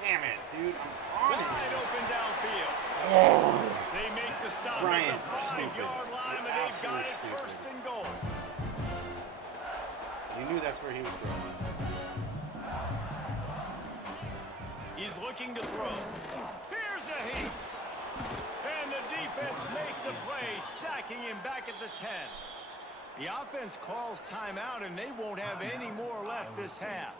Damn it, dude. I'm on Wide it. open downfield. They make the stop Brian, at the 5-yard line, and they've got it Absolutely first and goal. You knew that's where he was throwing. He's looking to throw. Here's a heat. And the defense makes a play, sacking him back at the 10. The offense calls timeout, and they won't have any more left this half.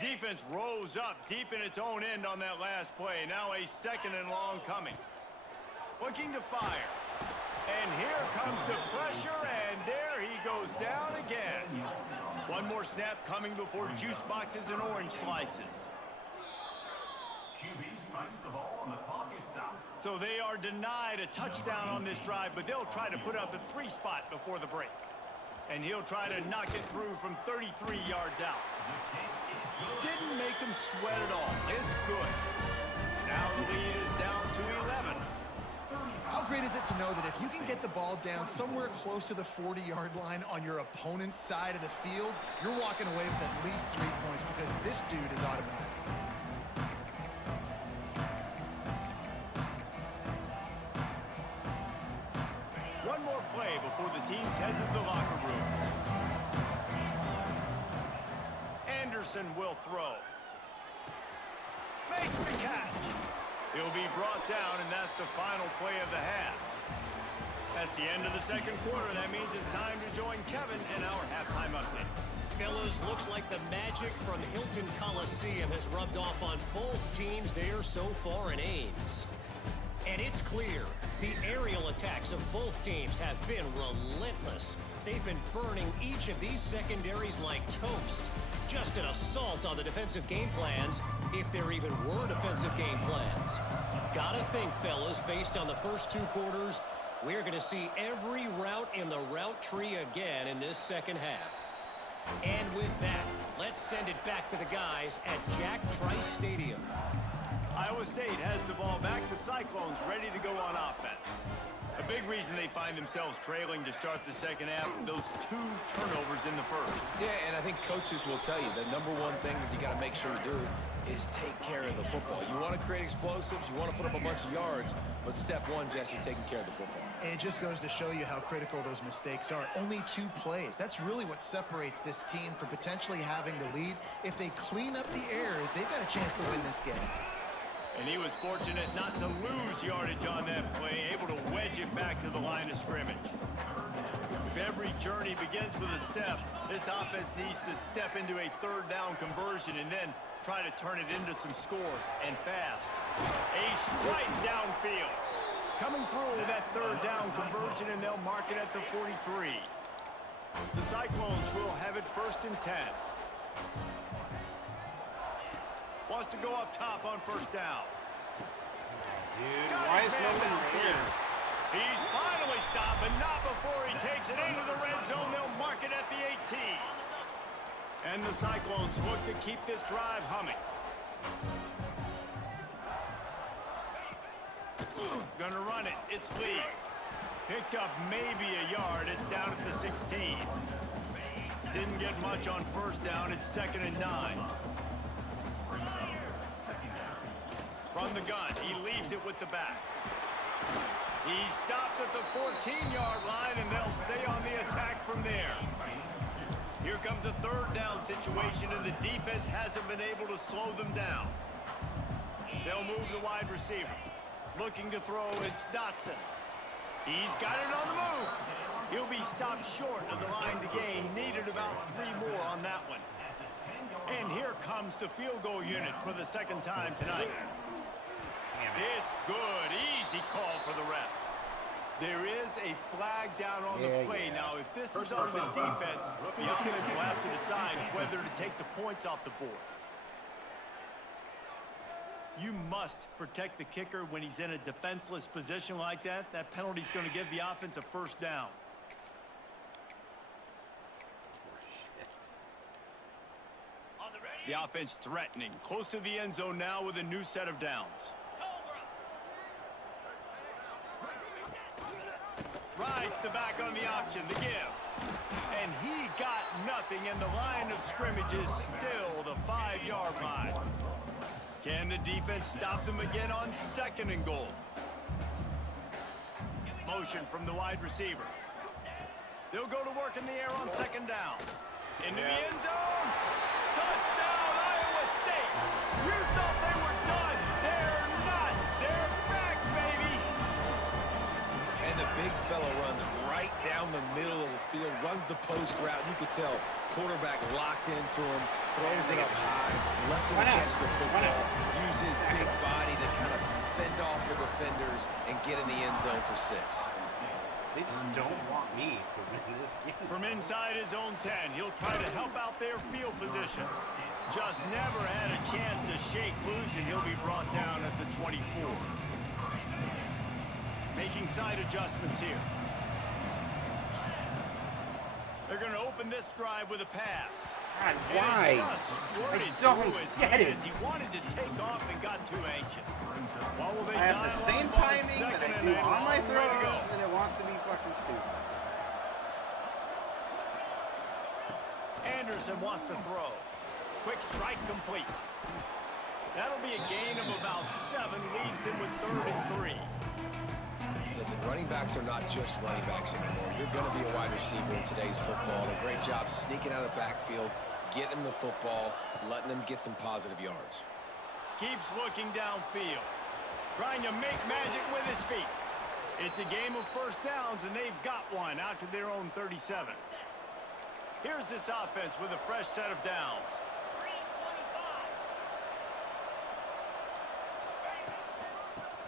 Defense rose up deep in its own end on that last play. Now a 2nd and long coming. Looking to fire. And here comes the pressure, and there he goes down again. One more snap coming before juice boxes and orange slices. QB strikes the ball and the clock is stopped. So they are denied a touchdown on this drive, but they'll try to put up a 3 spot before the break. And he'll try to knock it through from 33 yards out. Didn't make him sweat at all. It's good. Now the lead is down to 11. How great is it to know that if you can get the ball down somewhere close to the 40-yard line on your opponent's side of the field, you're walking away with at least 3 points because this dude is automatic. One more play before the teams head to the locker rooms. Anderson will throw. Makes the catch. He'll be brought down, and that's the final play of the half. That's the end of the second quarter. That means it's time to join Kevin in our halftime update. Fellas, looks like the magic from Hilton Coliseum has rubbed off on both teams there so far in Ames. And it's clear, the aerial attacks of both teams have been relentless. They've been burning each of these secondaries like toast. Just an assault on the defensive game plans, if there even were defensive game plans. Gotta think, fellas, based on the first 2 quarters, we're gonna see every route in the route tree again in this second half. And with that, let's send it back to the guys at Jack Trice Stadium. Iowa State has the ball back. The Cyclones ready to go on offense. A big reason they find themselves trailing to start the second half, those 2 turnovers in the first. Yeah, and I think coaches will tell you the number one thing that you got to make sure you do is take care of the football. You want to create explosives, you want to put up a bunch of yards, but step one, Jesse, taking care of the football. And it just goes to show you how critical those mistakes are. Only 2 plays. That's really what separates this team from potentially having the lead. If they clean up the errors, they've got a chance to win this game. And he was fortunate not to lose yardage on that play, able to wedge it back to the line of scrimmage. If every journey begins with a step, this offense needs to step into a 3rd down conversion and then try to turn it into some scores, and fast. A strike downfield. Coming through with that 3rd down conversion, and they'll mark it at the 43. The Cyclones will have it 1st and 10. Wants to go up top on 1st down. Dude, why is no one there? He's finally stopped, but not before he takes it into the red zone. They'll mark it at the 18. And the Cyclones look to keep this drive humming. Gonna run it. It's Lee. Picked up maybe a yard. It's down at the 16. Didn't get much on 1st down. It's 2nd and 9. From the gun, he leaves it with the back. He stopped at the 14-yard line, and they'll stay on the attack from there. Here comes a 3rd down situation, and the defense hasn't been able to slow them down. They'll move the wide receiver. Looking to throw, it's Dotson. He's got it on the move. He'll be stopped short of the line to gain. Needed about 3 more on that one. And here comes the field goal unit for the 2nd time tonight. It's good. Easy call for the refs. There is a flag down on the play. Now, if this is on the defense, the offense will have to decide whether to take the points off the board. You must protect the kicker when he's in a defenseless position like that. That penalty's going to give the offense a 1st down. The offense threatening. Close to the end zone now with a new set of downs. Tries to back on the option, the give. And he got nothing, and the line of scrimmage is still the 5-yard line. Can the defense stop them again on 2nd and goal? Motion from the wide receiver. They'll go to work in the air on 2nd down. Into the end zone. Touchdown, Iowa State. You thought they were done. They're not. They're back, baby. And the big fella runs right down the middle of the field, runs the post route. You could tell quarterback locked into him, throws it up high, lets him catch the football, uses his big body to kind of fend off the defenders and get in the end zone for 6. They just don't want me to win this game. From inside his own 10, he'll try to help out their field position. Just never had a chance to shake loose, and he'll be brought down at the 24. Making side adjustments here. They're going to open this drive with a pass. God, why? I don't get it. He wanted to take off and got too anxious. I have the same timing that I do on my throws, and it wants to be fucking stupid. Anderson wants to throw. Quick strike complete. That'll be a gain of about 7, leaves him with 3rd and 3. Listen, running backs are not just running backs anymore. You're going to be a wide receiver in today's football. And a great job sneaking out of the backfield, getting the football, letting them get some positive yards. Keeps looking downfield, trying to make magic with his feet. It's a game of 1st downs, and they've got one out to their own 37. Here's this offense with a fresh set of downs.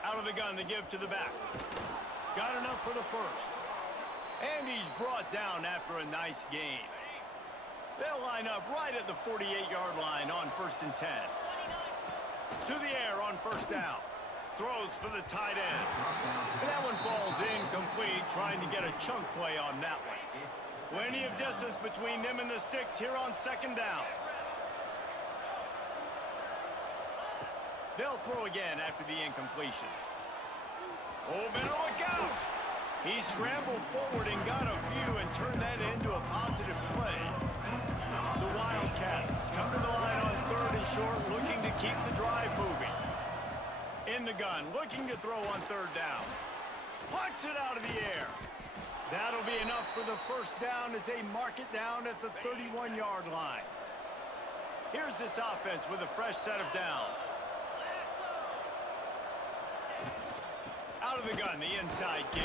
Out of the gun to give to the back. Got enough for the 1st. And he's brought down after a nice gain. They'll line up right at the 48-yard line on 1st and 10. To the air on 1st down. Throws for the tight end. And that one falls incomplete, trying to get a chunk play on that one. Plenty of distance between them and the sticks here on 2nd down. They'll throw again after the incompletion. Oh, better look out! He scrambled forward and got a few and turned that into a positive play. The Wildcats come to the line on 3rd and short, looking to keep the drive moving. In the gun, looking to throw on 3rd down. Plucks it out of the air. That'll be enough for the 1st down as they mark it down at the 31-yard line. Here's this offense with a fresh set of downs. Out of the gun, the inside give.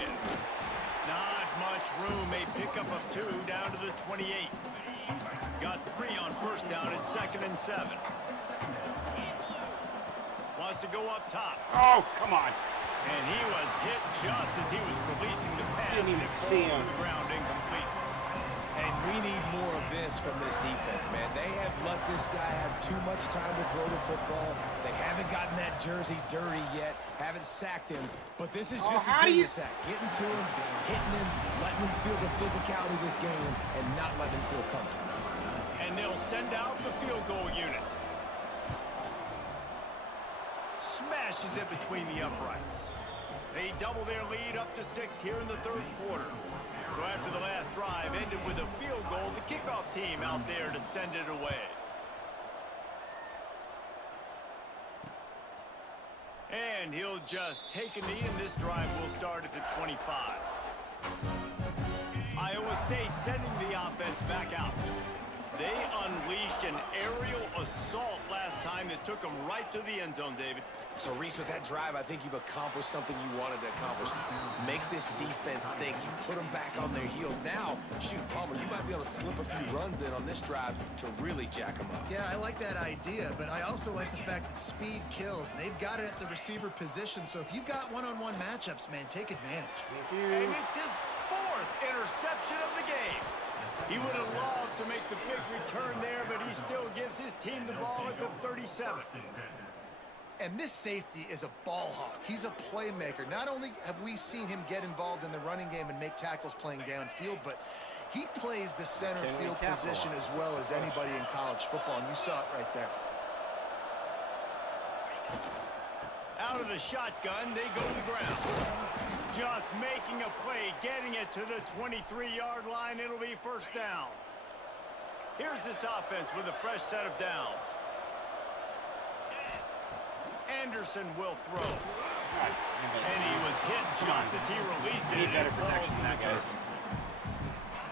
Not much room. A pickup of 2 down to the 28. Got 3 on 1st down at 2nd and 7. Wants to go up top. Oh, come on. And he was hit just as he was releasing the pass. Didn't even see him. To the ground, incomplete. And we need more of this from this defense, man. They have let this guy have too much time to throw the football. They haven't gotten that jersey dirty yet, haven't sacked him. But this is just as good as a sack. Getting to him, hitting him, letting him feel the physicality of this game, and not letting him feel comfortable. And they'll send out the field goal unit. Smashes it between the uprights. They double their lead up to 6 here in the 3rd quarter. So after the last drive ended with a field goal, the kickoff team out there to send it away. And he'll just take a knee, and this drive will start at the 25. Iowa State sending the offense back out. They unleashed an aerial assault last time that took them right to the end zone, David. So, Reese, with that drive, I think you've accomplished something you wanted to accomplish. Make this defense think. You put them back on their heels. Now, shoot, Palmer, you might be able to slip a few runs in on this drive to really jack them up. Yeah, I like that idea, but I also like the fact that speed kills. And they've got it at the receiver position, so if you've got one-on-one matchups, man, take advantage. And it's his 4th interception of the game. He would have loved to make the big return there, but he still gives his team the ball at the 37. And this safety is a ball hawk. He's a playmaker. Not only have we seen him get involved in the running game and make tackles playing downfield, but he plays the center field position as well as anybody in college football, and you saw it right there. Out of the shotgun, they go to the ground. Just making a play, getting it to the 23-yard line. It'll be first down. Here's this offense with a fresh set of downs. Anderson will throw. And he was hit just as he released it. Need better protection than that, guys.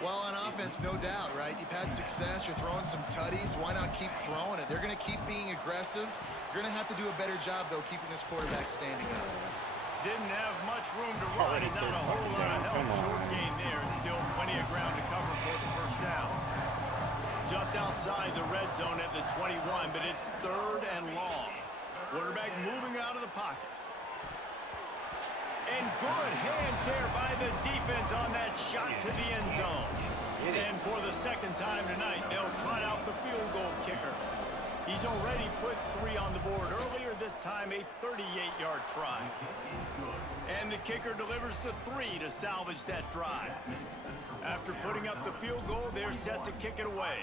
Well, on offense, no doubt, right? You've had success. You're throwing some tutties. Why not keep throwing it? They're going to keep being aggressive. You're going to have to do a better job, though, keeping this quarterback standing up. Didn't have much room to run and not a whole lot of help. Short gain there and still plenty of ground to cover for the first down. Just outside the red zone at the 21, but it's third and long. Quarterback moving out of the pocket. And good hands there by the defense on that shot to the end zone. And for the second time tonight, they'll trot out the field goal kicker. He's already put 3 on the board earlier, this time a 38-yard try. And the kicker delivers the 3 to salvage that drive. After putting up the field goal, they're set to kick it away.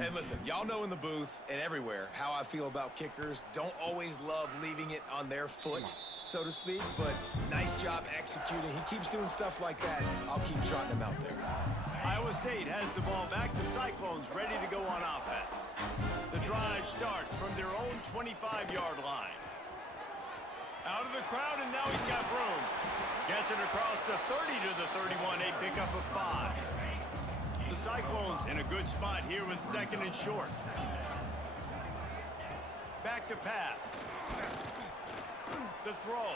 And listen, y'all know in the booth and everywhere how I feel about kickers. Don't always love leaving it on their foot, so to speak, but nice job executing. He keeps doing stuff like that. I'll keep trotting him out there. Iowa State has the ball back. The Cyclones ready to go on offense. The drive starts from their own 25-yard line. Out of the crowd, and now he's got room. Gets it across the 30 to the 31, a pickup of 5. The Cyclones in a good spot here with second and short. Back to pass. The throw.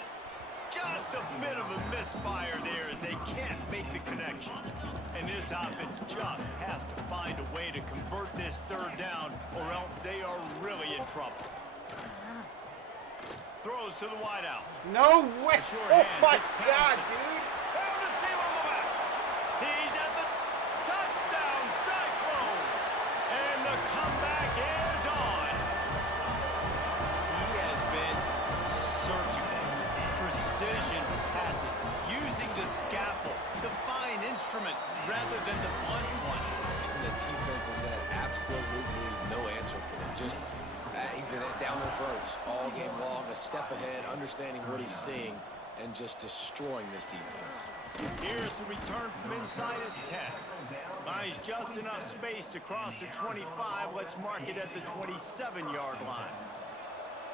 Just a bit of a misfire there as they can't make the connection. And this offense just has to find a way to convert this third down or else they are really in trouble. Throws to the wideout. No way! Oh my God, it. dude! Found a seam on the left. He's at the touchdown, Cyclones! And the comeback is on. He has been surgical. Precision passes, using the scalpel, the fine instrument, rather than the blunt one. And the defense has had absolutely no answer for him. Just he's been down their throats all game long, a step ahead, understanding what he's seeing, and just destroying this defense. Here's the return from inside his 10. Buys just enough space to cross the 25. Let's mark it at the 27-yard line.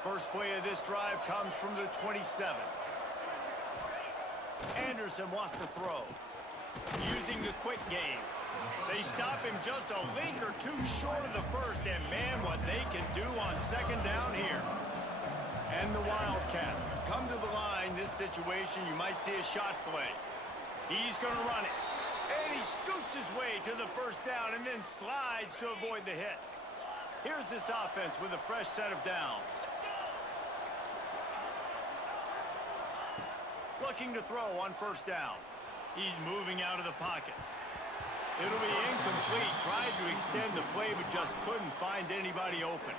First play of this drive comes from the 27. Anderson wants to throw. Using the quick game. They stop him just a link or two short of the first, and man, what they can do on second down here. And the Wildcats come to the line. This situation, you might see a shot play. He's going to run it. And he scoots his way to the first down and then slides to avoid the hit. Here's this offense with a fresh set of downs. Looking to throw on first down. He's moving out of the pocket. It'll be incomplete. Tried to extend the play, but just couldn't find anybody open.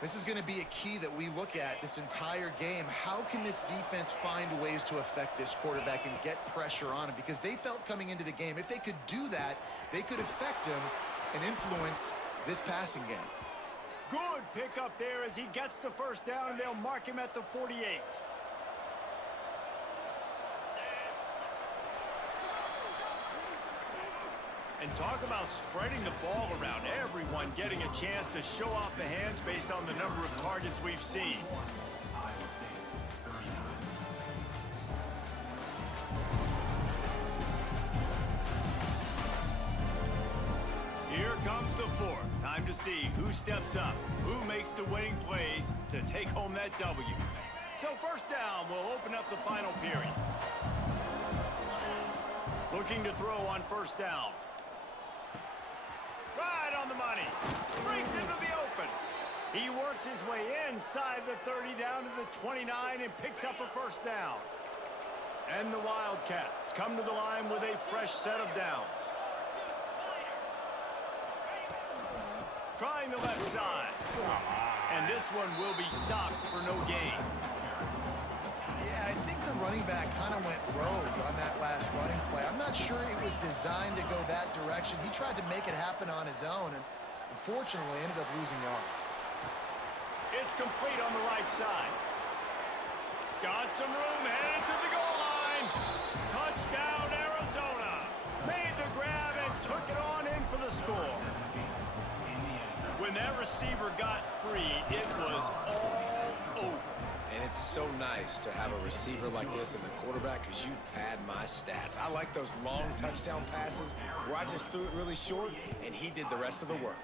This is going to be a key that we look at this entire game. How can this defense find ways to affect this quarterback and get pressure on him? Because they felt coming into the game, if they could do that, they could affect him and influence this passing game. Good pickup there as he gets the first down, and they'll mark him at the 48. And talk about spreading the ball around. Everyone getting a chance to show off the hands based on the number of targets we've seen. Here comes the fourth. Time to see who steps up, who makes the winning plays to take home that W. So first down will open up the final period. Looking to throw on first down. Right on the money. Brings into the open. He works his way inside the 30 down to the 29 and picks up a first down. And the Wildcats come to the line with a fresh set of downs. Trying the left side. And this one will be stopped for no gain. Yeah, I think the running back kind of went rogue on that last running play. I'm not sure it was designed to go that direction. He tried to make it happen on his own and unfortunately ended up losing yards. It's complete on the right side. Got some room, headed to the goal line. Touchdown, Arizona. Made the grab and took it on in for the score. When that receiver got free, it was all over. And it's so nice to have a receiver like this as a quarterback because you pad my stats. I like those long touchdown passes where I just threw it really short and he did the rest of the work.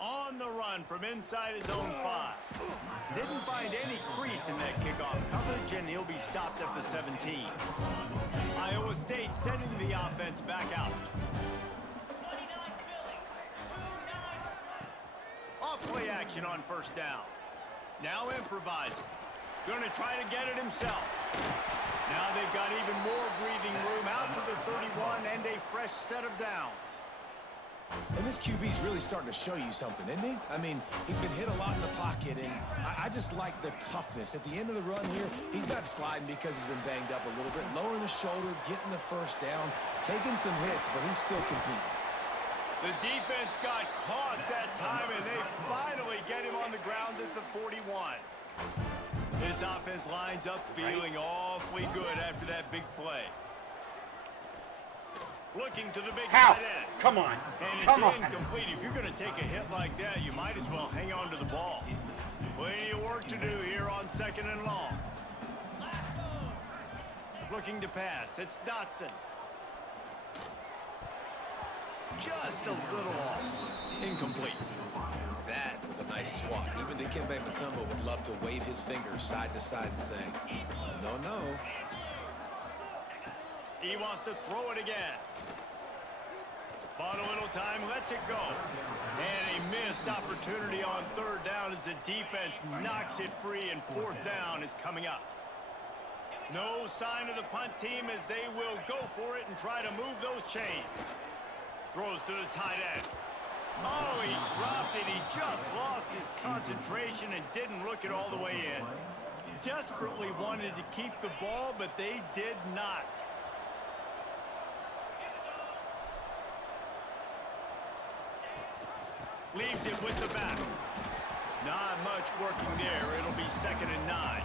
On the run from inside his own 5. Didn't find any crease in that kickoff coverage, and he'll be stopped at the 17. Iowa State sending the offense back out. Off-play action on first down. Now improvising. Going to try to get it himself. Now they've got even more breathing room out to the 31 and a fresh set of downs. And this QB's really starting to show you something, isn't he? I mean, he's been hit a lot in the pocket, and I just like the toughness. At the end of the run here, he's not sliding because he's been banged up a little bit. Lowering the shoulder, getting the first down, taking some hits, but he's still competing. The defense got caught that time, and they finally get him on the ground at the 41. This offense lines up feeling awfully good after that big play. Looking to the big tight end. Come on. And it's incomplete. If you're going to take a hit like that, you might as well hang on to the ball. Plenty of work to do here on 2nd and long. Looking to pass. It's Dotson. Just a little off. Incomplete. That was a nice swat. Even Dikembe Mutombo would love to wave his fingers side to side and say, no, no. He wants to throw it again. Bought a little time, lets it go. And a missed opportunity on 3rd down as the defense knocks it free, and 4th down is coming up. No sign of the punt team as they will go for it and try to move those chains. Throws to the tight end. Oh, he dropped it. He just lost his concentration and didn't look it all the way in. Desperately wanted to keep the ball, but they did not. Leaves it with the back. Not much working there. It'll be 2nd and 9.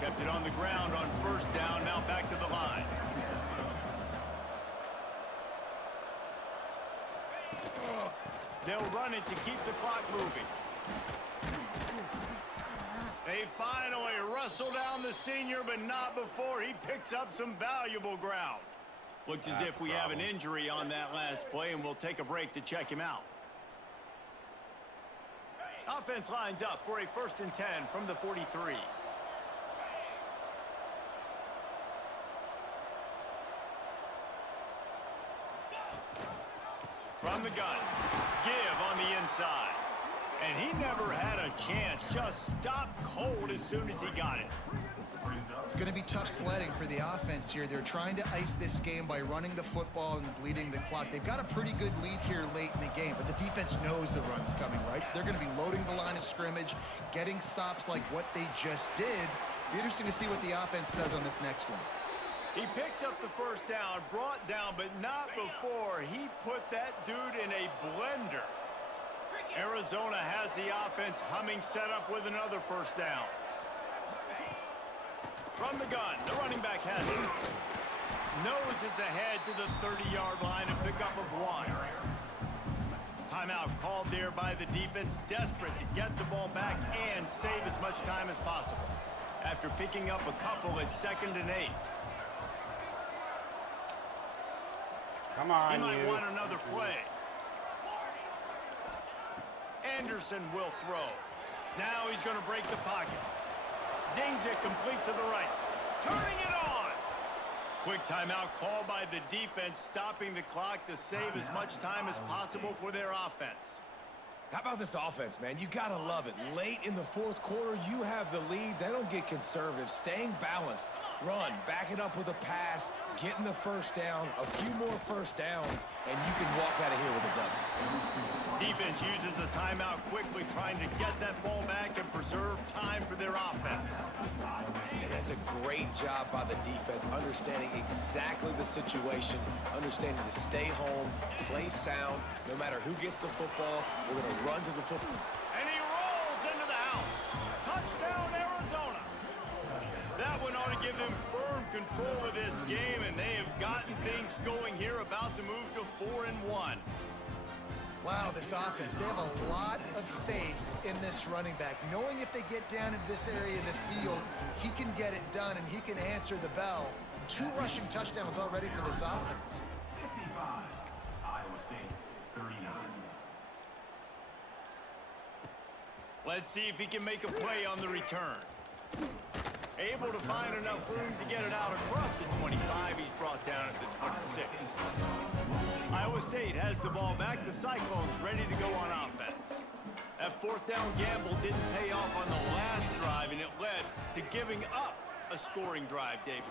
Kept it on the ground on 1st down. Now back to the line. They'll run it to keep the clock moving. They finally wrestle down the senior, but not before he picks up some valuable ground. Looks as if we have an injury on that last play, and we'll take a break to check him out. Offense lines up for a 1st and 10 from the 43. From the gun. Give on the inside. And he never had a chance. Just stopped cold as soon as he got it. It's going to be tough sledding for the offense here. They're trying to ice this game by running the football and bleeding the clock. They've got a pretty good lead here late in the game, but the defense knows the run's coming, right? So they're going to be loading the line of scrimmage, getting stops like what they just did. Be interesting to see what the offense does on this next one. He picks up the 1st down, brought down, but not before he put that dude in a blender. Arizona has the offense humming, set up with another 1st down. From the gun, the running back has it. Noses ahead to the 30-yard line, a pickup of 1. Timeout called there by the defense, desperate to get the ball back and save as much time as possible. After picking up a couple at 2nd and 8. Come on, he might want another play. Anderson will throw. Now he's going to break the pocket. Zings it complete to the right. Turning it on. Quick timeout call by the defense, stopping the clock to save as much time as possible for their offense. How about this offense, man? You got to love it. Late in the 4th quarter, you have the lead. They don't get conservative. Staying balanced. Run, back it up with a pass, getting the 1st down, a few more 1st downs, and you can walk out of here with a W. Defense uses a timeout quickly, trying to get that ball back and preserve time for their offense. And that's a great job by the defense, understanding exactly the situation, understanding to stay home, play sound. No matter who gets the football, we're going to run to the football. And he rolls into the house. Touchdown, Arizona. That one ought to give them firm control of this game, and they have gotten things going here, about to move to 4-1. Wow, this offense, they have a lot of faith in this running back, knowing if they get down in this area of the field, he can get it done and he can answer the bell. 2 rushing touchdowns already for this offense. 55, Iowa State, 39. Let's see if he can make a play on the return. Able to find enough room to get it out across the 25. He's brought down at the 26. Iowa State has the ball back. The Cyclones ready to go on offense. That 4th down gamble didn't pay off on the last drive, and it led to giving up a scoring drive, David.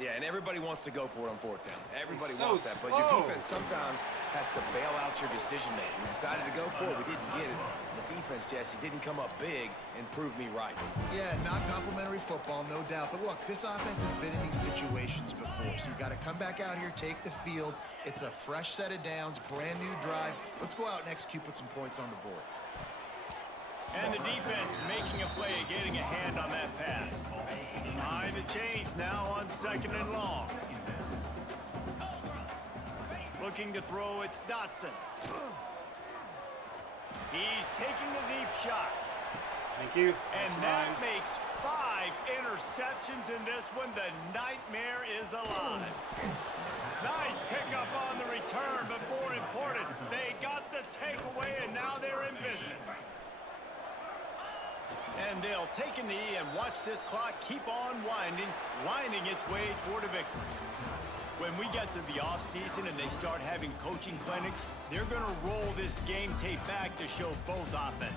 Yeah, and everybody wants to go for it on 4th down. Everybody So wants that, but your defense sometimes has to bail out your decision-making. We decided to go for it. We didn't get it. The defense, Jesse, didn't come up big and prove me right. Yeah, not complimentary football, no doubt. But look, this offense has been in these situations before, so you got to come back out here, take the field. It's a fresh set of downs, brand new drive. Let's go out and execute, put some points on the board. And the defense making a play, getting a hand on that pass. Behind the chains now on 2nd and long. Looking to throw, it's Dotson. He's taking the deep shot. Thank you. And that makes 5 interceptions in this one. The nightmare is alive. Nice pickup on the return, but more important, they got the takeaway, and now they're in business. And they'll take a knee and watch this clock keep on winding its way toward a victory. When we get to the offseason and they start having coaching clinics, they're going to roll this game tape back to show both offenses.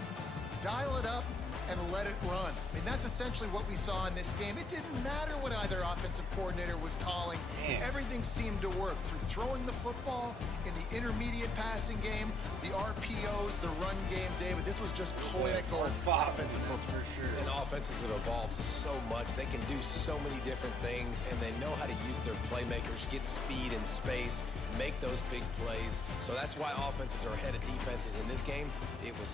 Dial it up and let it run. I mean, that's essentially what we saw in this game. It didn't matter what either offensive coordinator was calling. Everything seemed to work through throwing the football, in the intermediate passing game, the RPOs, the run game, David. This was just clinical offensive football. For sure. And offenses that evolve so much, they can do so many different things, and they know how to use their playmakers, get speed and space, make those big plays. So that's why offenses are ahead of defenses in this game. It was...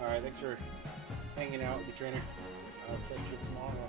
All right, thanks for hanging out with the trainer. I'll catch you tomorrow.